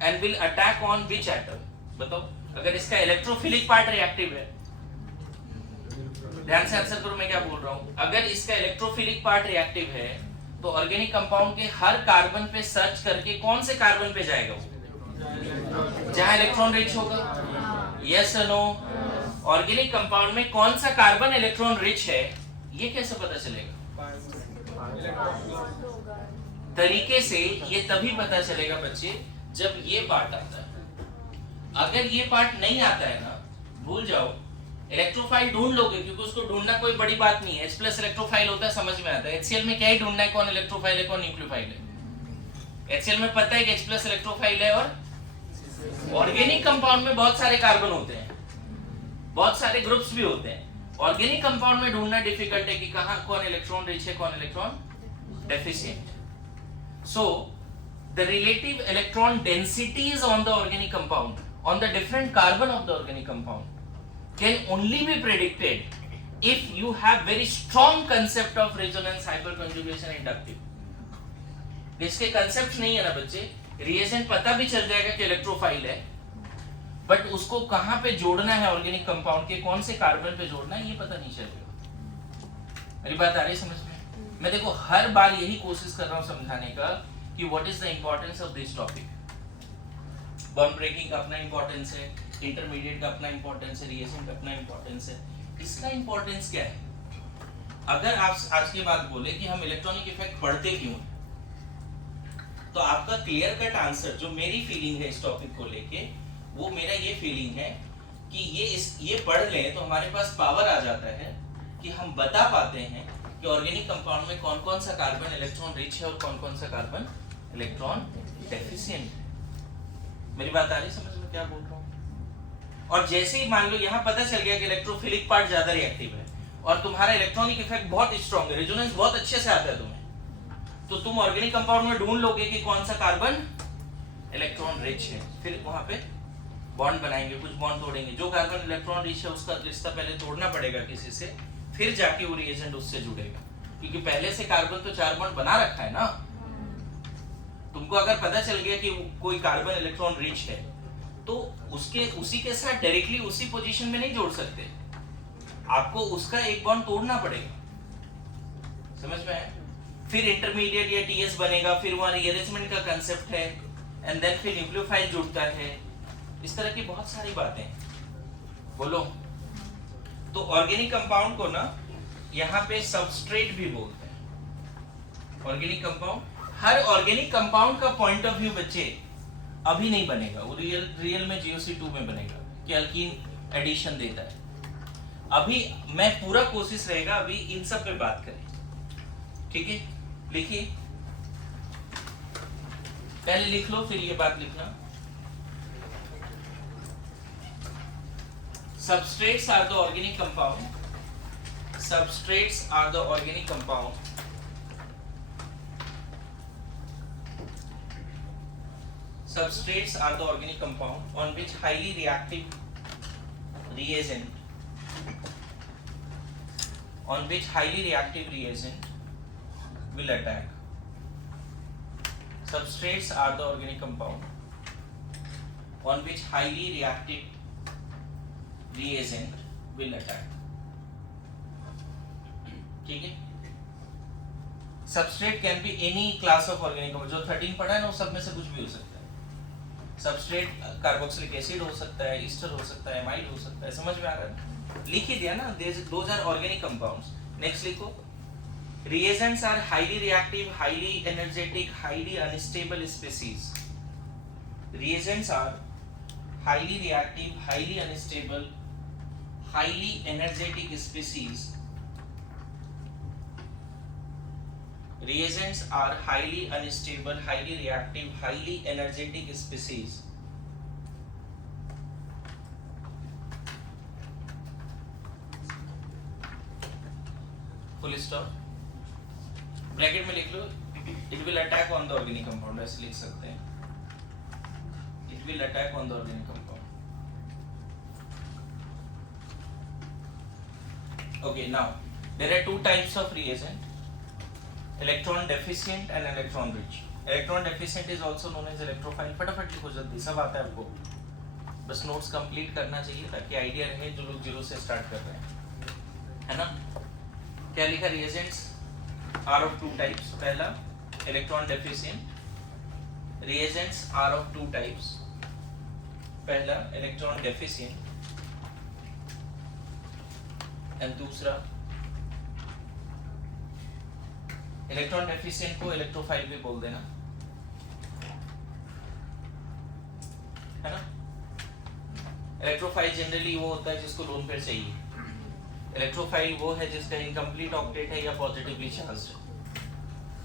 and will attack on which atom? बताओ, अगर इसका electrophilic part reactive है, ध्यान से answer करो मैं क्या बोल रहा हूं। अगर इसका इलेक्ट्रोफिलिक पार्ट रिएक्टिव है तो ऑर्गेनिक कंपाउंड के हर कार्बन पे सर्च करके कौन से कार्बन पे जाएगा वो, जहां इलेक्ट्रॉन रिच होगा। यस और नो? ऑर्गेनिक कंपाउंड में कौन सा कार्बन इलेक्ट्रॉन रिच है ये कैसे पता चलेगा? तरीके से ये तभी पता चलेगा बच्चे जब ये पार्ट आता है। अगर ये पार्ट नहीं आता है ना, भूल जाओ, इलेक्ट्रोफाइल ढूंढ लोगे क्योंकि उसको ढूंढना कोई बड़ी बात नहीं है। H+ इलेक्ट्रोफाइल होता है, समझ में आता है। HCl में क्या ही ढूंढना है, कौन इलेक्ट्रोफाइल है कौन न्यूक्लियोफाइल है। HCl में पता है कि H+ इलेक्ट्रोफाइल है, और ऑर्गेनिक कंपाउंड में बहुत सारे कार्बन होते हैं, बहुत सारे ग्रुप्स भी होते हैं। ऑर्गेनिक कंपाउंड में ढूंढना डिफिकल्ट है कि कहां कौन इलेक्ट्रॉन रिच है कौन electron deficient. So the relative electron densities on the organic compound, on the different carbon of the organic compound, can only be predicted if you have very strong concept of resonance, hyperconjugation, inductive. जिसके concept नहीं है ना बच्चे, reagent पता भी चल जाएगा कि इलेक्ट्रोफाइल है, बट उसको कहां पे जोड़ना है ऑर्गेनिक कंपाउंड के, कौन से कार्बन पे जोड़ना है, ये पता नहीं चलेगा। मेरी बात आ रही है समझ में? मैं देखो हर बार यही कोशिश कर रहा हूं समझाने का कि what is the importance of this topic. Bond breaking का अपना इंपॉर्टेंस है, इंटरमीडिएट का अपना इंपॉर्टेंस है, रिएजेंट का अपना इंपॉर्टेंस है। इसका इंपॉर्टेंस क्या है? अगर आप आज के बाद बोले कि हम इलेक्ट्रॉनिक इफेक्ट पढ़ते क्यों, तो आपका क्लियर कट आंसर जो मेरी फीलिंग है इस टॉपिक को लेके, वो मेरा ये फीलिंग है कि ये पढ़ लें तो हमारे पास पावर आ जाता है कि हम बता पाते हैं कि ऑर्गेनिक कंपाउंड में कौन कौन सा कार्बन इलेक्ट्रॉन रिच है और कौन कौन सा कार्बन इलेक्ट्रॉन डेफिशिएंट है। मेरी बात आ रही समझ में क्या बोल रहा हूँ? और जैसे ही मान लो यहाँ पता चल गया कि इलेक्ट्रोफिलिक पार्ट ज्यादा रिएक्टिव है और तुम्हारा इलेक्ट्रॉनिक इफेक्ट बहुत स्ट्रॉन्ग है, रेजोनेंस बहुत अच्छे से आता है तुम्हें, तो तुम ऑर्गेनिक कंपाउंड में ढूंढ लोगे कि कौन सा कार्बन इलेक्ट्रॉन रिच है, फिर वहां पे बॉन्ड बनाएंगे, कुछ बॉन्ड तोड़ेंगे। जो कार्बन इलेक्ट्रॉन रिच है उसका रिश्ता पहले तोड़ना पड़ेगा किसी से, फिर जाके वो रिएजेंट उससे जुड़ेगा, क्योंकि पहले से कार्बन तो 4 बॉन्ड बना रखा है ना। तुमको अगर पता चल गया कि कोई कार्बन इलेक्ट्रॉन रिच है तो उसी के साथ डायरेक्टली उसी पोजीशन में नहीं जोड़ सकते, आपको उसका एक बॉन्ड तोड़ना पड़ेगा। समझ में आया? फिर इंटरमीडिएट या टीएस बनेगा, फिर वहां रीअरेंजमेंट का कांसेप्ट है, एंड देन फिर न्यूक्लियोफाइल जुड़ता है। इस तरह की बहुत सारी बातें। बोलो। तो ऑर्गेनिक कंपाउंड को ना यहाँ पे सबस्ट्रेट भी बोलते हैं। ऑर्गेनिक कंपाउंड, हर ऑर्गेनिक कंपाउंड का पॉइंट ऑफ व्यू बच्चे अभी नहीं बनेगा, वो रियल में GOC2 में बनेगा कि अल्कीन एडिशन देता है। अभी मैं पूरा कोशिश रहेगा अभी इन सब पे बात करें, ठीक है? लिखिए, पहले लिख लो फिर ये बात लिखना। Substrates are the organic compound. Substrates are the organic compound. Substrates are the organic compound on which highly reactive reagent will attack. Substrates are the organic compound on which highly reactive reagent will attack. ठीक है? Substrate can be any class of organic compound. जो 13 पढ़ा है ना, वो सब में से कुछ भी हो सकता है। Substrate कार्बोक्सिलिक एसिड हो सकता है, ईस्टर हो सकता है, एमाइड हो सकता है। समझ में आ रहा है? लिख ही दिया ना, those are organic compounds. Next लिखो, reagents are highly reactive, highly energetic, highly unstable species. Reagents are highly reactive, highly unstable, highly energetic species. Reagents are highly unstable, highly reactive, highly energetic species. Full stop. Bracket में लिख लो, it will attack on the organic compound, ऐसे लिख सकते हैं, it will attack on the organic compound. Okay, now there are two types of reagent: electron deficient and electron rich. Electron deficient is also known as electrophile. फटाफट लिखो जल्दी, सब आता है आपको, बस नोट्स कंप्लीट करना चाहिए ताकि आइडिया रहे जो लोग 0 से स्टार्ट कर रहे हैं, है ना? क्या लिखा? reagents are of two types. पहला electron deficient. reagents are of two types. पहला electron deficient and दूसरा इलेक्ट्रॉन डेफिशिएंट को इलेक्ट्रोफाइल भी बोल देना, है ना? इलेक्ट्रोफाइल जनरली वो होता है जिसको लोन पेयर चाहिए, इलेक्ट्रोफाइल वो है जिसका इनकम्प्लीट ऑक्टेट है या पॉजिटिवली चार्ज्ड है।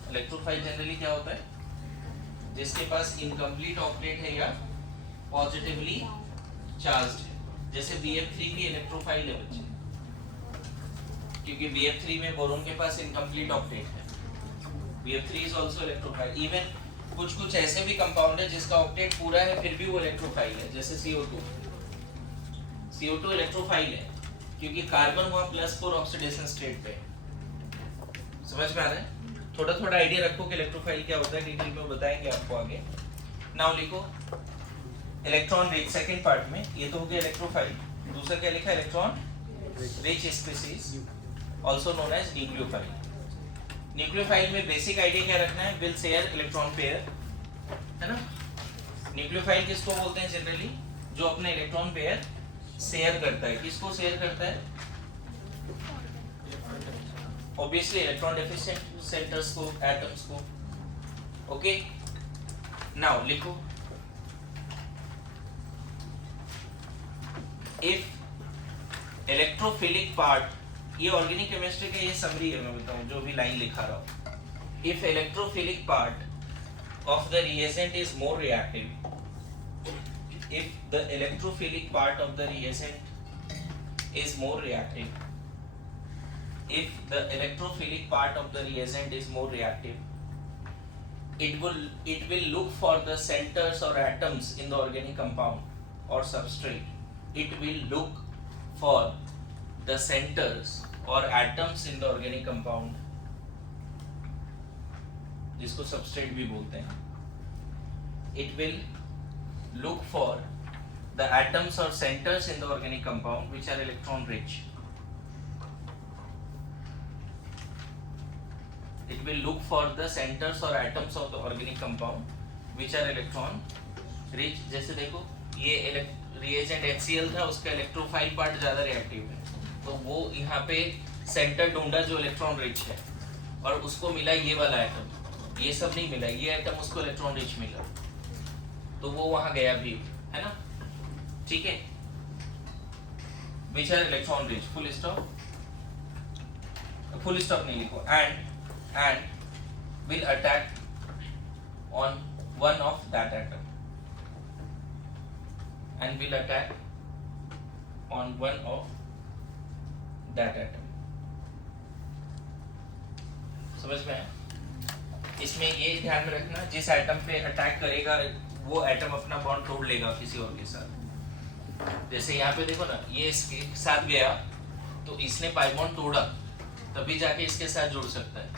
इलेक्ट्रोफाइल जनरली क्या होता है? जिसके पास इनकम्प्लीट ऑक्टेट है या पॉजिटिवली चार्ज्ड है। जैसे BF3 भी इलेक्ट्रोफाइल है बच्चे, क्योंकि BF3 में बोरोन के पास इनकम्प्लीट ऑक्टेट है। BF3 is also electrophile. Even कुछ ऐसे भी कंपाउंड है जिसका ऑक्टेट पूरा है फिर भी वो इलेक्ट्रोफाइल है, जैसे CO2 इलेक्ट्रोफाइल है क्योंकि कार्बन वहां +4 ऑक्सीडेशन स्टेट पे। समझ में आ रहा है? थोड़ा थोड़ा आइडिया रखो कि इलेक्ट्रोफाइल क्या होता है, डिटेल में बताएंगे आपको आगे। नाउ लिखो इलेक्ट्रॉन रिच सेकंड पार्ट में, ये तो हो गया इलेक्ट्रोफाइल। दूसरा क्या लिखा है? Electron rich species also known as nucleophile. Nucleophile में बेसिक आइडिया क्या रखना है? विल शेयर इलेक्ट्रॉन पेयर, है ना। न्यूक्लियोफाइल किसको बोलते हैं जनरली? जो अपने इलेक्ट्रॉन पेयर शेयर करता है। किसको शेयर करता है? ऑब्वियसली इलेक्ट्रॉन डेफिशिएंट सेंटर्स को, एटम्स को। ओके, नाउ लिखो इफ इलेक्ट्रोफिलिक पार्ट, ये ऑर्गेनिक केमिस्ट्री का ये समरी है, मैं बताऊं जो भी लाइन लिखा रहा हूं। If electrophilic part of the reagent is more reactive, if the electrophilic part of the reagent is more reactive, if the electrophilic part of the reagent is more reactive, it will look for the centers or atoms in the organic compound or substrate. It will look for the centers or atoms in the organic compound, जिसको substrate भी बोलते हैं। It will look for the atoms or centers in the organic compound which are electron rich. It will look for the centers or atoms of the organic compound which are electron rich. जैसे देखो ये reagent HCl था, उसका electrophile part ज्यादा reactive है, तो वो यहाँ पे सेंटर ढूंढा जो इलेक्ट्रॉन रिच है और उसको मिला ये वाला एटम। ये सब नहीं मिला, ये एटम उसको इलेक्ट्रॉन रिच मिला, तो वो वहां गया भी, है ना। ठीक है, which are electron rich, full stop नहीं लिखो, and will attack on one of that atom, and will attack on one of that atom. समझ में है? इसमें ये ध्यान में रखना, जिस एटम पे अटैक करेगा वो एटम अपना बॉन्ड तोड़ लेगा किसी और के साथ। जैसे यहाँ पे देखो ना, ये इसके साथ गया तो इसने पाई बॉन्ड तोड़ा, तभी जाके इसके साथ जुड़ सकता है।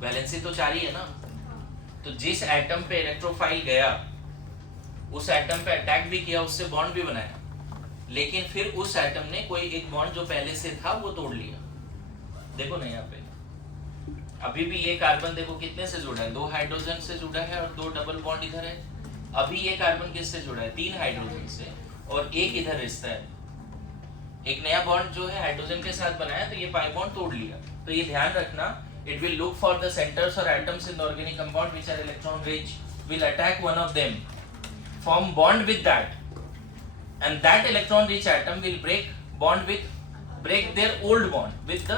वैलेंसी तो 4 ही है ना, तो जिस एटम पे इलेक्ट्रोफाइल गया उस एटम पे अटैक भी किया, उससे बॉन्ड भी बनाया, लेकिन फिर उस एटम ने कोई एक बॉन्ड जो पहले से था वो तोड़ लिया। देखो ना यहाँ पे अभी भी ये कार्बन देखो कितने से जुड़ा है, 2 हाइड्रोजन से जुड़ा है और 2 डबल बॉन्ड इधर है। अभी ये कार्बन किससे जुड़ा है? 3 हाइड्रोजन से और एक इधर रिश्ता है। एक नया बॉन्ड जो है हाइड्रोजन के साथ बनाया, तो ये पाई बॉन्ड तोड़ लिया। तो ये ध्यान रखना, it will look for the centres और atoms in the organic compound which are electron rich, will attack one of them, form bond with that, and that electron rich atom will break their old bond with the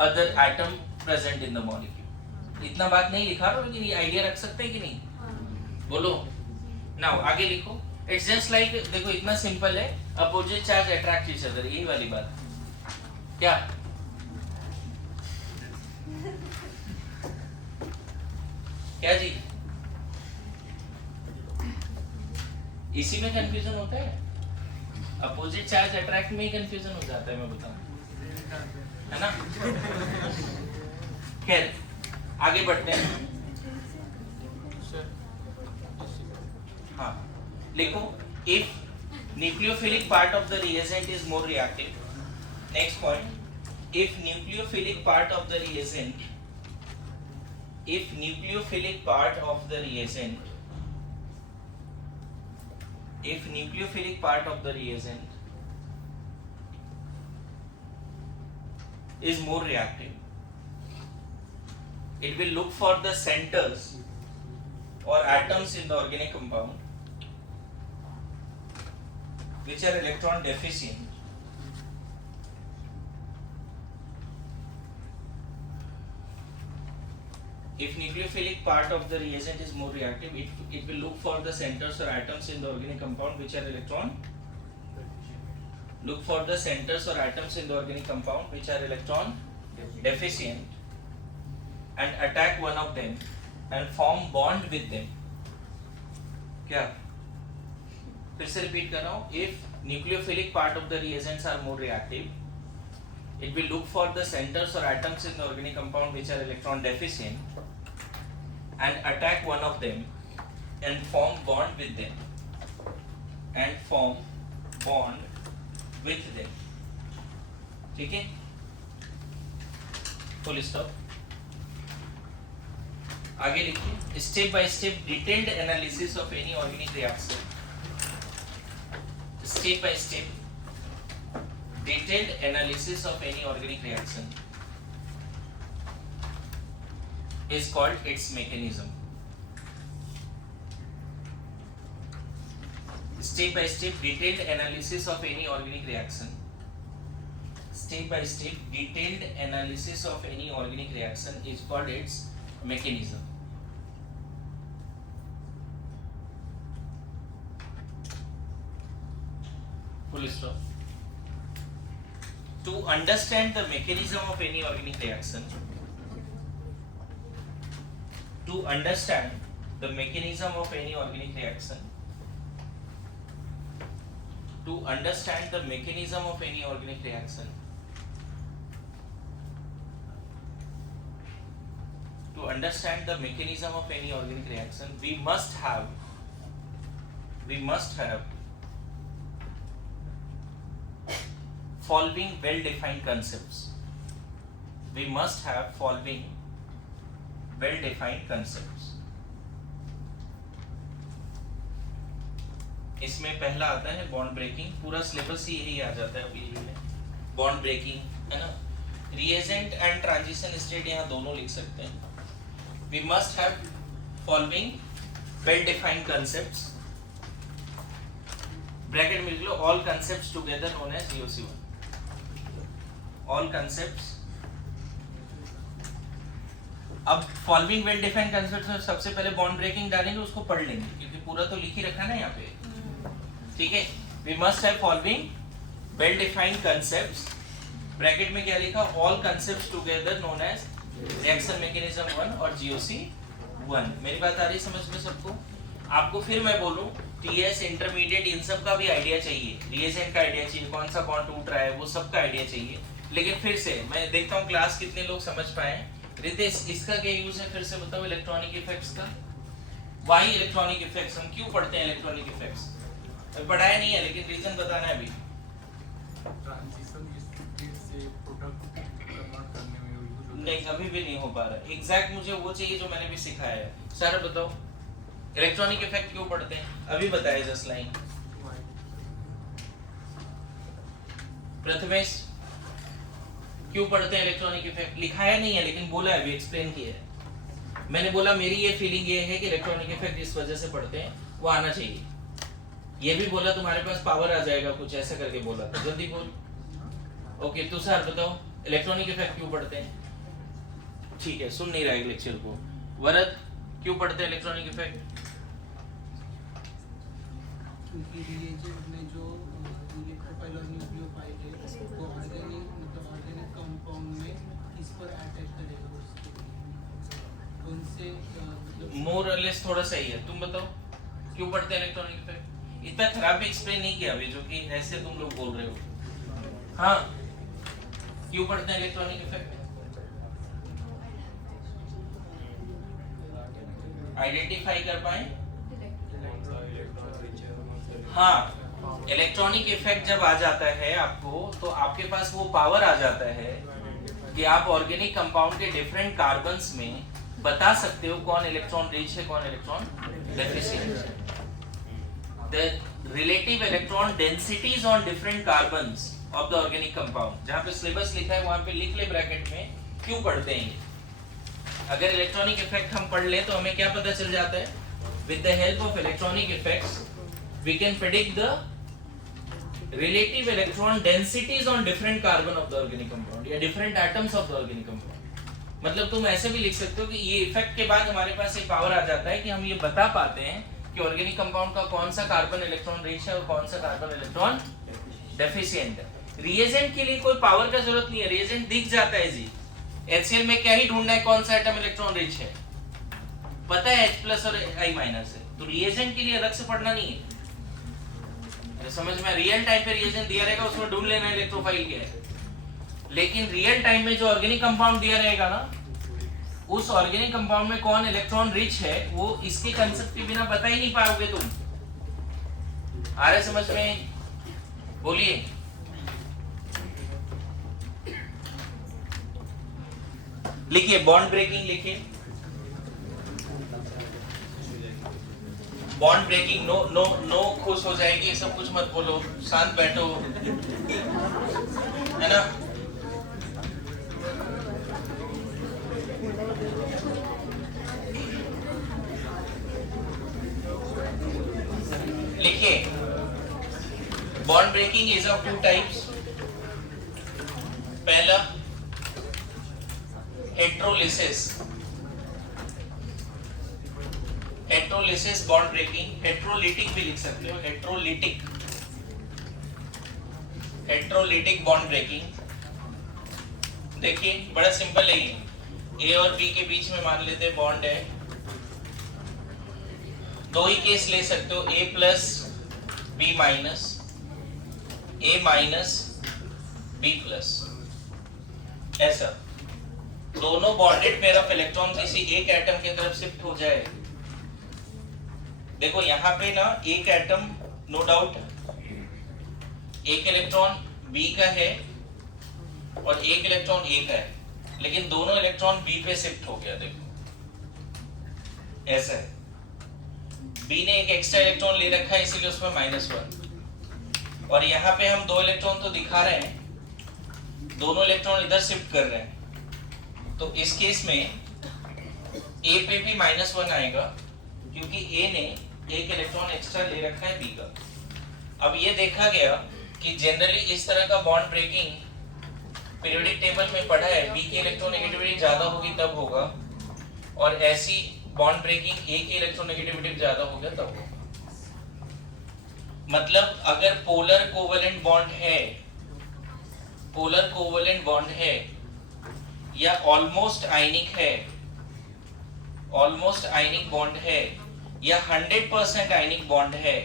other atom present in the molecule. इतना बात नहीं लिखा रहा, लेकिन ये idea रख सकते हैं कि नहीं? बोलो। नाउ आगे लिखो, इट्स जस्ट लाइक, देखो इतना सिंपल है, opposite charge attract each other, यही वाली बात। क्या क्या जी? इसी में कंफ्यूजन होता है, अपोजिट चार्ज अट्रैक्ट में ही कंफ्यूजन हो जाता है, मैं बताऊं, है ना। खैर आगे बढ़ते हैं। हाँ लिखो, if nucleophilic part of the reagent is more reactive. Next point, if nucleophilic part of the reagent, if nucleophilic part of the reagent, if nucleophilic part of the reagent is more reactive, it will look for the centers or atoms in the organic compound which are electron deficient, if nucleophilic part of the reagent is more reactive, it will look for the centers or atoms in the organic compound which are electron deficient and attack one of them and form bond with them. क्या फिर से repeat कर रहा हूँ, if nucleophilic part of the reagents are more reactive, it will look for the centers or atoms in the organic compound which are electron deficient and attack one of them and form bond with them. ठीक है, full stop. आगे लिखिए, step by step detailed analysis of any organic reaction. Step by step detailed analysis of any organic reaction is called its mechanism. Step by step detailed analysis of any organic reaction. Step by step detailed analysis of any organic reaction is called its mechanism. Full stop. To understand the mechanism of any organic reaction, to understand the mechanism of any organic reaction, to understand the mechanism of any organic reaction, to understand the mechanism of any organic reaction, we must have following well-defined concepts. We must have following well-defined concepts. इसमें पहला आता है bond breaking. पूरा syllabus ही यही आ जाता है अभी में. बॉन्ड ब्रेकिंग है ना. रिएजेंट एंड ट्रांजिशन स्टेट यहाँ दोनों लिख सकते हैं. We must have following well-defined concepts. Bracket में लिख लो, all concepts together known as GOC1. All concepts. अब फॉलोइंग वेल डिफाइंड कंसेप्ट्स में सबसे पहले बॉन्ड ब्रेकिंग डालेंगे, उसको पढ़ लेंगे क्योंकि पूरा तो लिख ही रखा ना यहाँ पे. ठीक है, we must have following well defined concepts. Bracket में क्या लिखा, all concepts together known as reaction mechanism 1 और GOC1. मेरी बात आ रही है समझ में सबको? आपको फिर मैं बोलूं, टीएस इंटरमीडिएट इन सब का भी आइडिया चाहिए, रिएजेंट का आइडिया चाहिए, कौन सा बॉन्ड टूट रहा है वो सब का आइडिया चाहिए. लेकिन फिर से मैं देखता हूँ क्लास कितने लोग समझ पाए. रितेश, इसका क्या यूज है फिर से बताओ. इलेक्ट्रॉनिक इफेक्ट्स का. वाई इलेक्ट्रॉनिक इफेक्ट्स, हम क्यों पढ़ते हैं इलेक्ट्रॉनिक इफेक्ट्स? पढ़ाया नहीं है लेकिन रीजन बताना है अभी. ट्रांजिशन स्टेट से प्रोडक्ट कन्वर्ट करने में यूज होता है. नहीं, अभी भी नहीं हो पा रहा. एग्जैक्ट मुझे वो चाहिए जो मैंने भी सिखाया है. सर बताओ इलेक्ट्रॉनिक इफेक्ट क्यों पढ़ते हैं, अभी बताया जस्ट लाइन. प्रथमेश क्यों पढ़ते हैं इलेक्ट्रॉनिक इफेक्ट? लिखाया नहीं है लेकिन बोला है, अभी एक्सप्लेन किया है. मैंने बोला मेरी ये फीलिंग ये है कि इलेक्ट्रॉनिक इफेक्ट इस वजह से पढ़ते हैं, वो आना चाहिए. ये भी बोला तुम्हारे पास पावर आ जाएगा कुछ ऐसा करके बोला था. जल्दी बोल. ओके, तो सर बताओ इलेक्ट्रॉनिक इफेक्ट क्यों पढ़ते हैं? ठीक है, सुन नहीं रहा है लेक्चर को. वरद क्यों पढ़ते हैं इलेक्ट्रॉनिक इफेक्ट? क्योंकि रिएजेंट में जो इलेक्ट्रोफाइल और न्यूक्लियोफाइल है वो ऑर्गेनिक कंपाउंड में इस पर अटैक करेगा, उनसे मोर और लेस थोड़ा सही है. तुम बताओ क्यों पढ़ते हैं इलेक्ट्रॉनिक इफेक्ट? इतना खराब भी एक्सप्लेन नहीं किया अभी, जो कि ऐसे तुम लोग बोल रहे हो. हाँ, क्यों पढ़ते हैं इलेक्ट्रॉनिक इफेक्ट? आइडेंटिफाई कर पाए. हाँ, इलेक्ट्रॉनिक इफेक्ट जब आ जाता है आपको, तो आपके पास वो पावर आ जाता है कि आप ऑर्गेनिक कंपाउंड के डिफरेंट कार्बन्स में बता सकते हो कौन इलेक्ट्रॉन रिच है, कौन इलेक्ट्रॉन डेफिशिएंट है. The relative electron densities on different carbons of the organic compound. जहाँ पे सिलेबस लिखा है वहाँ पे लिख ले ब्रैकेट में क्यों पढ़ते हैं. अगर इलेक्ट्रॉनिक इफेक्ट हम पढ़ लें तो हमें क्या पता चल जाता है? With the help of electronic effects, we can predict the relative electron densities on different carbon of the organic compound या different atoms of the organic compound. मतलब तुम ऐसे भी लिख सकते हो कि ये इफेक्ट के बाद हमारे पास एक पावर आ जाता है कि हम ये बता पाते हैं कि ऑर्गेनिक कंपाउंड का कौन सा कार्बन इलेक्ट्रॉन रिच है और कौन सा कार्बन इलेक्ट्रॉन डेफिशिएंट है. रिएजेंट के लिए कोई पावर का जरूरत नहीं है, रिएजेंट दिख जाता है जी. HCl में क्या ही ढूंढना है कौन सा एटम इलेक्ट्रॉन रिच है, पता है H प्लस और I माइनस है, तो रिएजेंट के लिए अलग से पढ़ना नहीं है। समझ में, रियल टाइम पे रिएजेंट दिया रहेगा, उसमें ढूंढ लेना इलेक्ट्रोफाइल क्या है। लेकिन रियल टाइम में जो ऑर्गेनिक कंपाउंड दिया रहेगा ना, उस ऑर्गेनिक कंपाउंड में कौन इलेक्ट्रॉन रिच है, वो इसके कंसेप्ट के बिना बता ही नहीं पाओगे तुम। आ रहा है समझ में? बोलिए। लिखिए बॉन्ड ब्रेकिंग, लिखिए bond breaking. No no no खुश हो जाएगी, ये सब कुछ मत बोलो, शांत बैठो, है ना। लिखिए bond breaking is of two types. पहला heterolysis, heterolysis bond breaking, heterolytic भी लिख सकते हो, हेट्रोलिटिक, हेट्रोलिटिक बॉन्ड ब्रेकिंग। देखिए बड़ा सिंपल है ये, ए और बी के बीच में मान लेते हैं बॉन्ड है, दो ही केस ले सकते हो, ए प्लस बी माइनस, ए माइनस बी प्लस, ऐसा। दोनों बॉन्डेड पेयर ऑफ इलेक्ट्रॉन किसी एक एटम की तरफ शिफ्ट हो जाए। देखो यहाँ पे ना एक एटम नो डाउट एक इलेक्ट्रॉन बी का है और एक इलेक्ट्रॉन ए का है, लेकिन दोनों इलेक्ट्रॉन बी पे शिफ्ट हो गया। देखो ऐसा है, बी ने एक एक्स्ट्रा इलेक्ट्रॉन ले रखा है, इसीलिए उसमें -1, और यहाँ पे हम दो इलेक्ट्रॉन तो दिखा रहे हैं, दोनों इलेक्ट्रॉन इधर शिफ्ट कर रहे हैं, तो इस केस में ए पे भी -1 आएगा, क्योंकि ए ने एक इलेक्ट्रॉन एक्स्ट्रा ले रखा है बी का। अब ये देखा गया कि जनरली इस तरह का बॉन्ड ब्रेकिंग पीरियोडिक टेबल में पढ़ा है, बी की इलेक्ट्रोनेगेटिविटी ज्यादा होगी तब होगा, और ऐसी बॉन्ड ब्रेकिंग ए की इलेक्ट्रोनेगेटिविटी ज्यादा हो गया तब होगा। मतलब अगर पोलर कोवेलेंट बॉन्ड है, पोलर कोवेलेंट बॉन्ड है, या ऑलमोस्ट आयनिक है, ऑलमोस्ट आयनिक बॉन्ड है, या 100% आयनिक बॉन्ड है,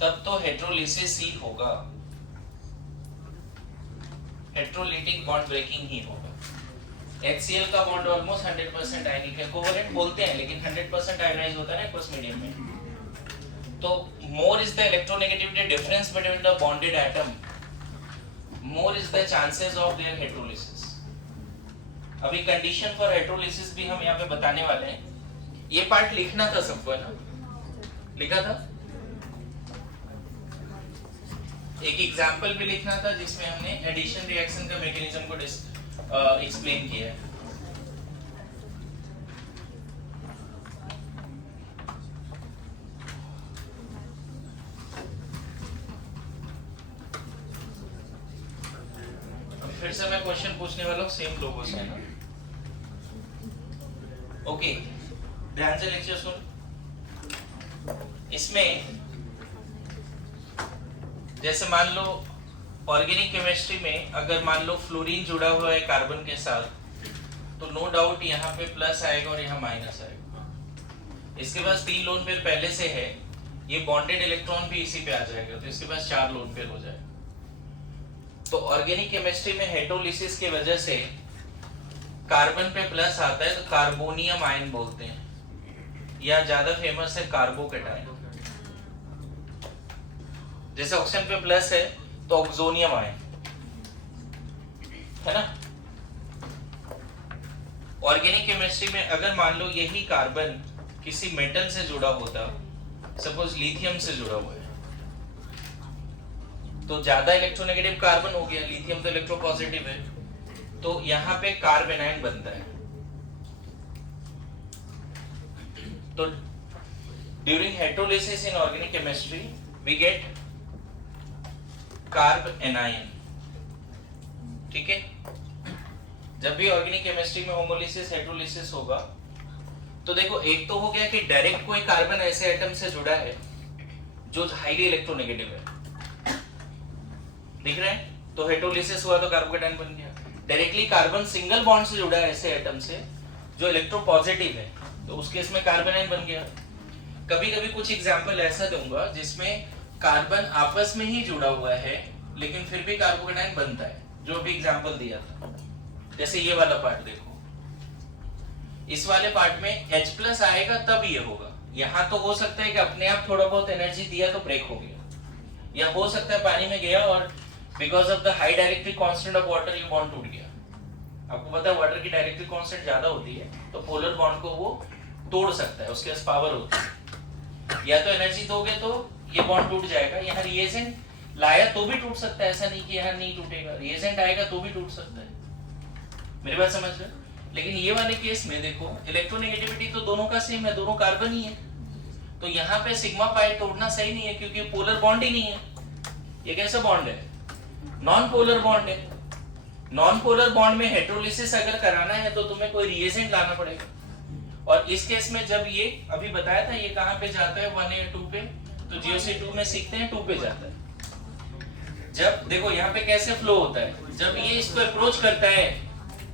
तब तो हेट्रोलिसिस ही होगा, हेट्रोलिटिक बॉन्ड ब्रेकिंग ही होगा। HCl का बॉन्ड ऑलमोस्ट 100% आयनिक है, कोवेलेंट बोलते हैं, लेकिन 100% आयनाइज होता है ना एक्वस मीडियम में। तो more is the electronegativity difference between the bonded atom, more is the chances of their heterolysis. अभी कंडीशन फॉर हेट्रोलिसिस भी हम यहाँ पे बताने वाले हैं। ये पार्ट लिखना था सबको, है ना, लिखा था। एक एग्जांपल भी लिखना था जिसमें हमने एडिशन रिएक्शन का मैकेनिज्म को एक्सप्लेन किया है। फिर से मैं क्वेश्चन पूछने वाला हूँ सेम लोगों से, है ना। ओके, ध्यान से लेक्चर सुन। इसमें जैसे मान लो ऑर्गेनिक केमिस्ट्री में अगर मान लो फ्लोरीन जुड़ा हुआ है कार्बन के साथ, तो नो डाउट यहाँ पे प्लस आएगा और यहाँ माइनस आएगा। इसके पास 3 लोन पेयर पहले से है, ये बॉन्डेड इलेक्ट्रॉन भी इसी पे आ जाएगा, तो इसके पास 4 लोन पेयर हो जाएगा। तो ऑर्गेनिक केमिस्ट्री में हेट्रोलिसिस की वजह से कार्बन पे प्लस आता है, तो कार्बोनियम आयन बोलते हैं, या ज्यादा फेमस है कार्बोकेटायन। जैसे ऑक्सीजन पे प्लस है तो ऑक्सोनियम आयन, है ना। ऑर्गेनिक केमिस्ट्री में अगर मान लो यही कार्बन किसी मेटल से जुड़ा होता, सपोज लिथियम से जुड़ा हुआ है, तो ज्यादा इलेक्ट्रोनेगेटिव कार्बन हो गया, लिथियम तो इलेक्ट्रोपॉजिटिव है, तो यहाँ पे कार्बेनाइन बनता है। तो during heterolysis in organic chemistry we get carbanion, ठीक है। जब भी ऑर्गेनिक केमिस्ट्री में होमोलिसिस हेट्रोलिसिस होगा, तो देखो एक तो हो गया कि डायरेक्ट कोई कार्बन ऐसे एटम से जुड़ा है जो हाईली इलेक्ट्रोनेगेटिव है, दिख रहा है, तो हेट्रोलिसिस हुआ तो कार्बोकेटायन बन गया। डायरेक्टली कार्बन सिंगल बॉन्ड से जुड़ा है ऐसे एटम से जो इलेक्ट्रोपॉजिटिव है, तो उस केस में कार्बेनाइन बन गया। कभी कभी कुछ एग्जांपल ऐसा दूंगा जिसमें कार्बन आपस में ही जुड़ा हुआ है लेकिन फिर भी कार्बोकेटाइन बनता है, जो भी एग्जांपल दिया था। जैसे ये वाला पार्ट देखो, इस वाले पार्ट में H+ आएगा तब ये होगा। यहाँ तो हो सकता है कि अपने आप थोड़ा बहुत एनर्जी दिया तो ब्रेक हो गया, या हो सकता है पानी में गया और because of the high डायरेक्ट्रिक constant of water ये बॉन्ड टूट गया। आपको पता है वाटर की डायरेक्ट्रिक कांस्टेंट ज्यादा होती है तो पोलर बॉन्ड को वो तोड़ सकता है, उसके पास पावर होती है। या तो एनर्जी दोगे तो ये बॉन्ड टूट जाएगा। यहाँ रिएजेंट लाया तो भी टूट सकता है, ऐसा नहीं कि यहाँ नहीं टूटेगा, रिएजेंट आएगा तो भी टूट सकता है। मेरी बात समझ रहे? लेकिन ये वाले केस में देखो इलेक्ट्रोनेगेटिविटी तो दोनों का सेम है, दोनों कार्बन ही है, तो यहाँ पे सिग्मा पाई तोड़ना सही नहीं है क्योंकि पोलर बॉन्ड ही नहीं है। ये कैसा बॉन्ड है? नॉन पोलर बॉन्ड है। नॉन पोलर बॉन्ड में हेटेरोलिसिस अगर कराना है तो तुम्हें कोई रिएजेंट लाना पड़ेगा। और इस केस में जब ये अभी बताया था ये कहाँ पे जाता है 1 या 2 पे, तो GeOC2 में सीखते हैं 2 पे जाता है। जब देखो यहाँ पे कैसे फ्लो होता है, जब ये इसको अप्रोच करता है,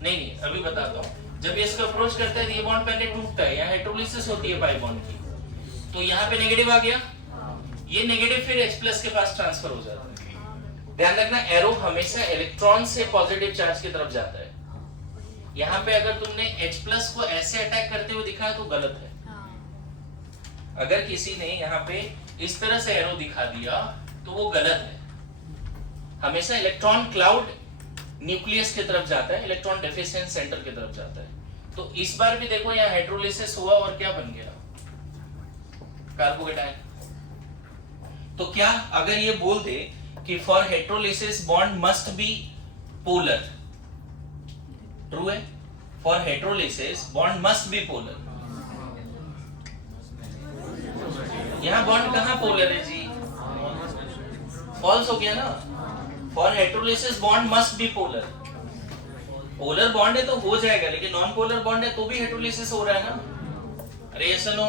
नहीं अभी बताता हूँ, जब ये इसको अप्रोच करता है तो ये बॉन्ड पहले टूटता है, यहाँ हेटेरोलिसिस होती है पाई बॉन्ड की, तो यहाँ पे नेगेटिव आ गया, ये नेगेटिव फिर H+ के पास ट्रांसफर हो जाता है। ध्यान रखना एरो हमेशा इलेक्ट्रॉन से पॉजिटिव चार्ज की तरफ जाता है। यहाँ पे अगर तुमने H+ को ऐसे अटैक करते हुए दिखाया तो गलत है। अगर किसी ने यहाँ पे इस तरह से एरो दिखा दिया तो वो गलत है। हमेशा इलेक्ट्रॉन क्लाउड न्यूक्लियस की तरफ जाता है, इलेक्ट्रॉन डेफिशिएंट सेंटर की तरफ जाता है। तो इस बार भी देखो यहाँ हाइड्रोलिसिस हुआ और क्या बन गया? कार्बोकेटाइन। तो क्या अगर ये बोल दे कि for heterolysis bond must be polar, true है? For heterolysis bond must be polar. यहाँ बॉन्ड कहाँ पोलर है जी? फॉल्स हो गया ना। For heterolysis bond must be polar. Polar bond है तो हो जाएगा, लेकिन नॉन पोलर बॉन्ड है तो भी हेटेरोलिसिस हो रहा है ना। अरे ये सुनो,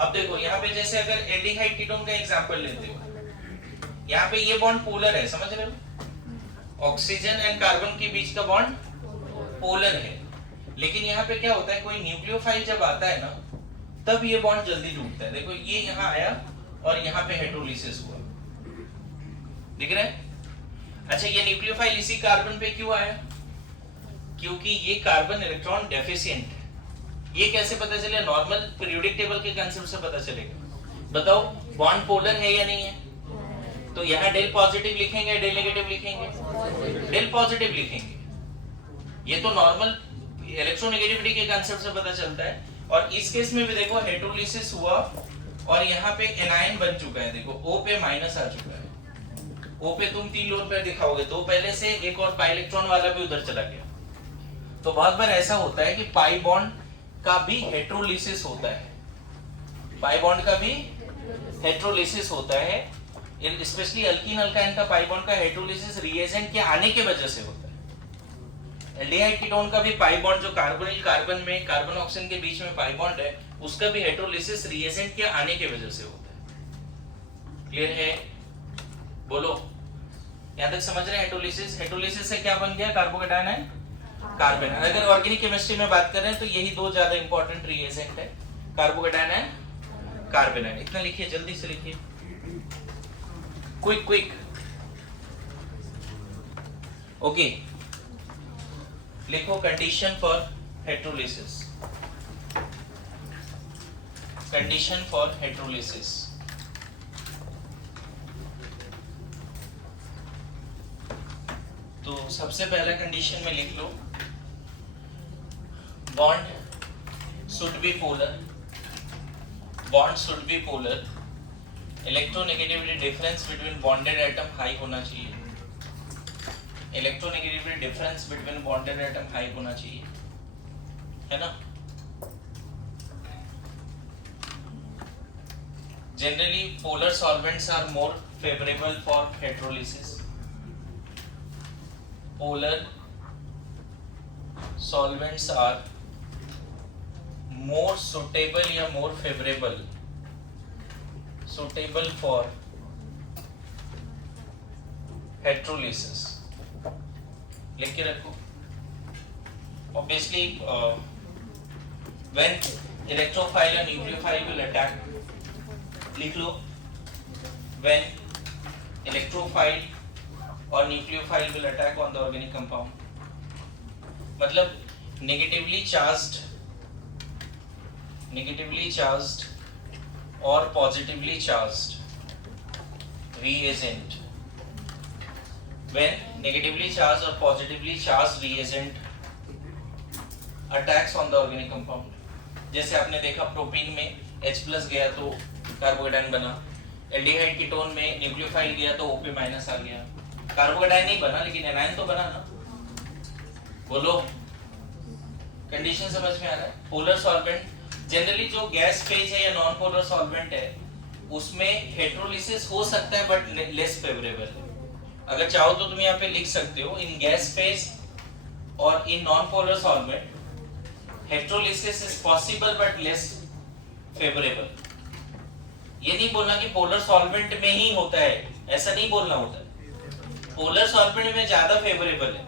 अब देखो यहाँ पे जैसे अगर एल्डिहाइड कीटोन का एग्जांपल लेते हो, यहाँ पे ये बॉन्ड पोलर है, समझ रहे हो? ऑक्सीजन एंड कार्बन के बीच का बॉन्ड पोलर है, लेकिन यहाँ पे क्या होता है, कोई न्यूक्लियोफाइल जब आता है ना तब ये बॉन्ड जल्दी टूटता है। देखो ये यहाँ आया और यहाँ पे हेटेरोलिसिस हुआ, दिख रहा है? अच्छा ये न्यूक्लियोफाइल इसी कार्बन पे क्यों आया? क्योंकि ये कार्बन इलेक्ट्रॉन डेफिशिएंट है। ये कैसे पता चले? नॉर्मल पीरियोडिक टेबल के कांसेप्ट से पता चलेगा। बताओ बॉन्ड पोलर है या नहीं है? तो यहाँ डेल पॉजिटिव लिखेंगे, डेल नेगेटिव लिखेंगे, डेल पॉजिटिव लिखेंगे। ये तो नॉर्मल इलेक्ट्रोनेगेटिविटी के कांसेप्ट से पता चलता है। और इस केस में भी देखो हेटेरोलिसिस हुआ और यहाँ पे एनायन बन चुका है, देखो O पे माइनस आ चुका है। O पे तुम 3 लोन पे दिखाओगे, 2 पहले से, एक और पाई इलेक्ट्रॉन वाला भी उधर चला गया। तो बहुत बार ऐसा होता है कि पाई बॉन्ड का भी हेटेरोलिसिस होता है, पाई बॉन्ड का भी हेटेरोलिसिस होता है। स्पेशली अल्कीन अल्काइन का पाई बॉन्ड का हेटेरोलिसिस रिएजेंट के आने के वजह से होता है। एल्डिहाइड कीटोन का भी पाई बॉन्ड जो कार्बोनिल कार्बन में कार्बन ऑक्सीजन के बीच में पाई बॉन्ड है, उसका भी हेटेरोलिसिस रिएजेंट के आने के वजह से होता है। क्लियर है? बोलो यहां तक समझ रहे हैं? हेटेरोलिसिस, हेटेरोलिसिस से क्या बन गया? कार्बोकेटाइन है कार्बन। अगर ऑर्गेनिक केमिस्ट्री में बात कर रहे हैं तो यही 2 ज्यादा इंपॉर्टेंट रिएजेंट है, कार्बोकेटाइन है कार्बन। इतना लिखिए, जल्दी से लिखिए, क्विक क्विक। ओके लिखो condition for heterolysis. Condition for heterolysis. तो सबसे पहला कंडीशन में लिख लो, bond should be polar, bond should be polar, electronegativity difference between bonded atom high होना चाहिए, electronegativity difference between bonded atom high होना चाहिए, है ना? Generally polar solvents are more favourable for heterolysis. Polar solvents are more suitable या more favorable for heterolysis। लिख के रखो। Obviously when electrophile and nucleophile will attack. लिख लो. When electrophile or nucleophile will attack on the organic compound. मतलब negatively charged or positively charged reagent. When negatively charged or positively charged reagent attacks on the organic compound. जैसे आपने देखा propene में H+ गया तो carbocation बना, aldehyde ketone में nucleophile गया तो OP- आ गया. कार्बोकेटाइन नहीं बना लेकिन एनायन तो बना ना. बोलो, कंडीशन समझ में आ रहा है? पोलर सॉल्वेंट जनरली जो गैस फेज है या नॉन पोलर सॉल्वेंट है उसमें हेटेरोलिसिस हो सकता है बट लेस फेवरेबल है. अगर चाहो तो तुम यहाँ पे लिख सकते हो इन गैस फेज और in non polar solvent heterolysis is possible but less favourable. ये नहीं बोलना कि पोलर सॉल्वेंट में ही होता है, ऐसा नहीं बोलना होता है. पोलर सॉल्वेंट में ज्यादा फेवरेबल है,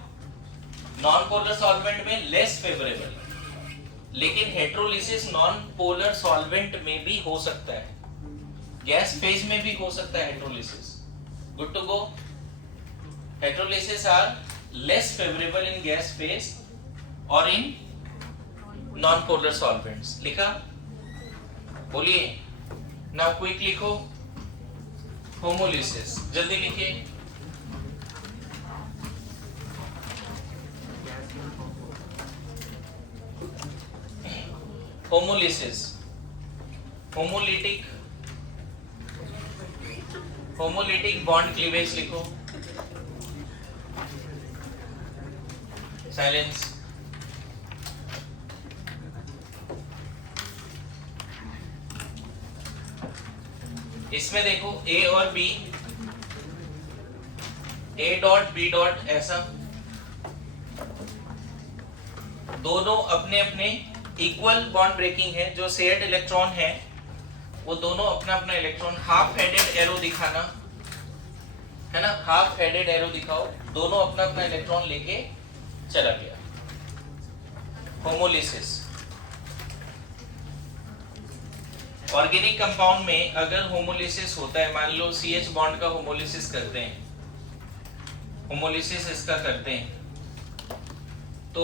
नॉन पोलर सॉल्वेंट में लेस फेवरेबल है. लेकिन हेटेरोलिसिस नॉन पोलर सॉल्वेंट में भी हो सकता है, गैस फेज में भी हो सकता है heterolysis. Good to go. Heterolysis are less favourable in gas phase और इन नॉन पोलर सॉल्वेंट्स. लिखा? बोलिए. नाउ क्विक लिखो होमोलिसिस. जल्दी लिखिए. होमोलिसिस, होमोलिटिक बॉन्ड क्लीवेज लिखो. साइलेंस. इसमें देखो A और B, A dot B dot ऐसा दोनों अपने अपने इक्वल बॉन्ड ब्रेकिंग है. जो शेयर्ड इलेक्ट्रॉन है वो दोनों अपना अपना इलेक्ट्रॉन हाफ हेडेड एरो दिखाना है ना, हाफ हेडेड एरो दिखाओ. दोनों अपना अपना इलेक्ट्रॉन लेके चला गया. होमोलिसिस. ऑर्गेनिक कंपाउंड में अगर होमोलिसिस होता है, मान लो CH बॉन्ड का होमोलिसिस करते हैं, होमोलिसिस इसका करते हैं तो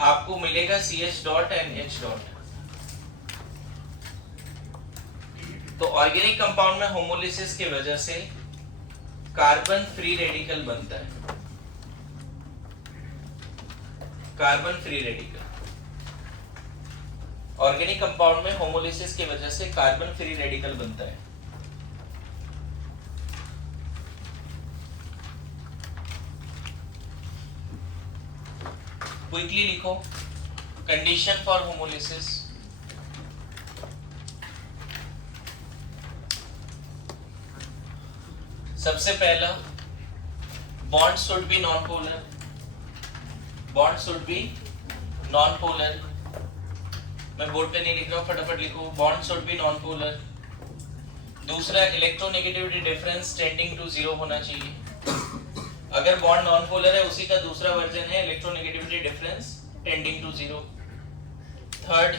आपको मिलेगा CH dot and H dot. तो ऑर्गेनिक कंपाउंड में होमोलिसिस की वजह से कार्बन फ्री रेडिकल बनता है. Carbon free radical organic compound में होमोलिसिस की वजह से कार्बन फ्री रेडिकल बनता है. क्विकली लिखो कंडीशन फॉर होमोलिसिस. सबसे पहला bond should B non polar. Bond should B non polar. मैं बोर्ड पे नहीं लिख रहा हूं, फटाफट लिखो. Bond should B non polar. दूसरा इलेक्ट्रोनेगेटिविटी डिफरेंस टेंडिंग टू 0 होना चाहिए. अगर बॉन्ड नॉन पोलर है उसी का दूसरा वर्जन है electronegativity difference tending to 0. Third,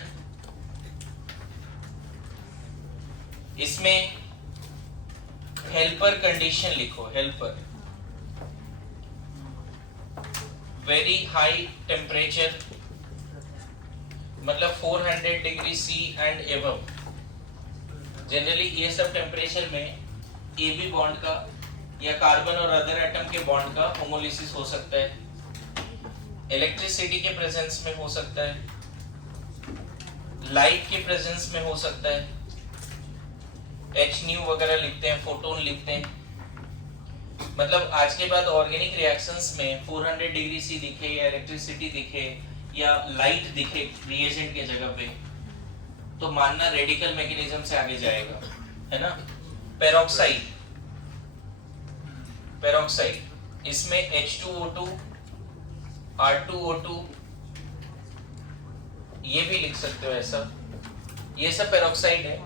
इसमें हेल्पर कंडीशन लिखो. हेल्पर वेरी हाई टेम्परेचर, मतलब 400 degree C and above. Generally ये सब टेम्परेचर में AB बॉन्ड का या कार्बन और अदर एटम के बॉन्ड का होमोलिसिस हो सकता है. इलेक्ट्रिसिटी के प्रेजेंस में हो सकता है, लाइट के प्रेजेंस में हो सकता है. Hν वगैरह लिखते हैं, फोटोन लिखते हैं. मतलब आज के बाद ऑर्गेनिक रिएक्शंस में 400 डिग्री C दिखे या इलेक्ट्रिसिटी दिखे या लाइट दिखे रिएजेंट के जगह पे तो मानना रेडिकल मैकेनिज्म से आगे जाएगा, है ना. पेरोक्साइड, पेरोक्साइड इसमें H2O2, R2O2 ये भी लिख सकते हो ऐसा. ये सब पेरोक्साइड है.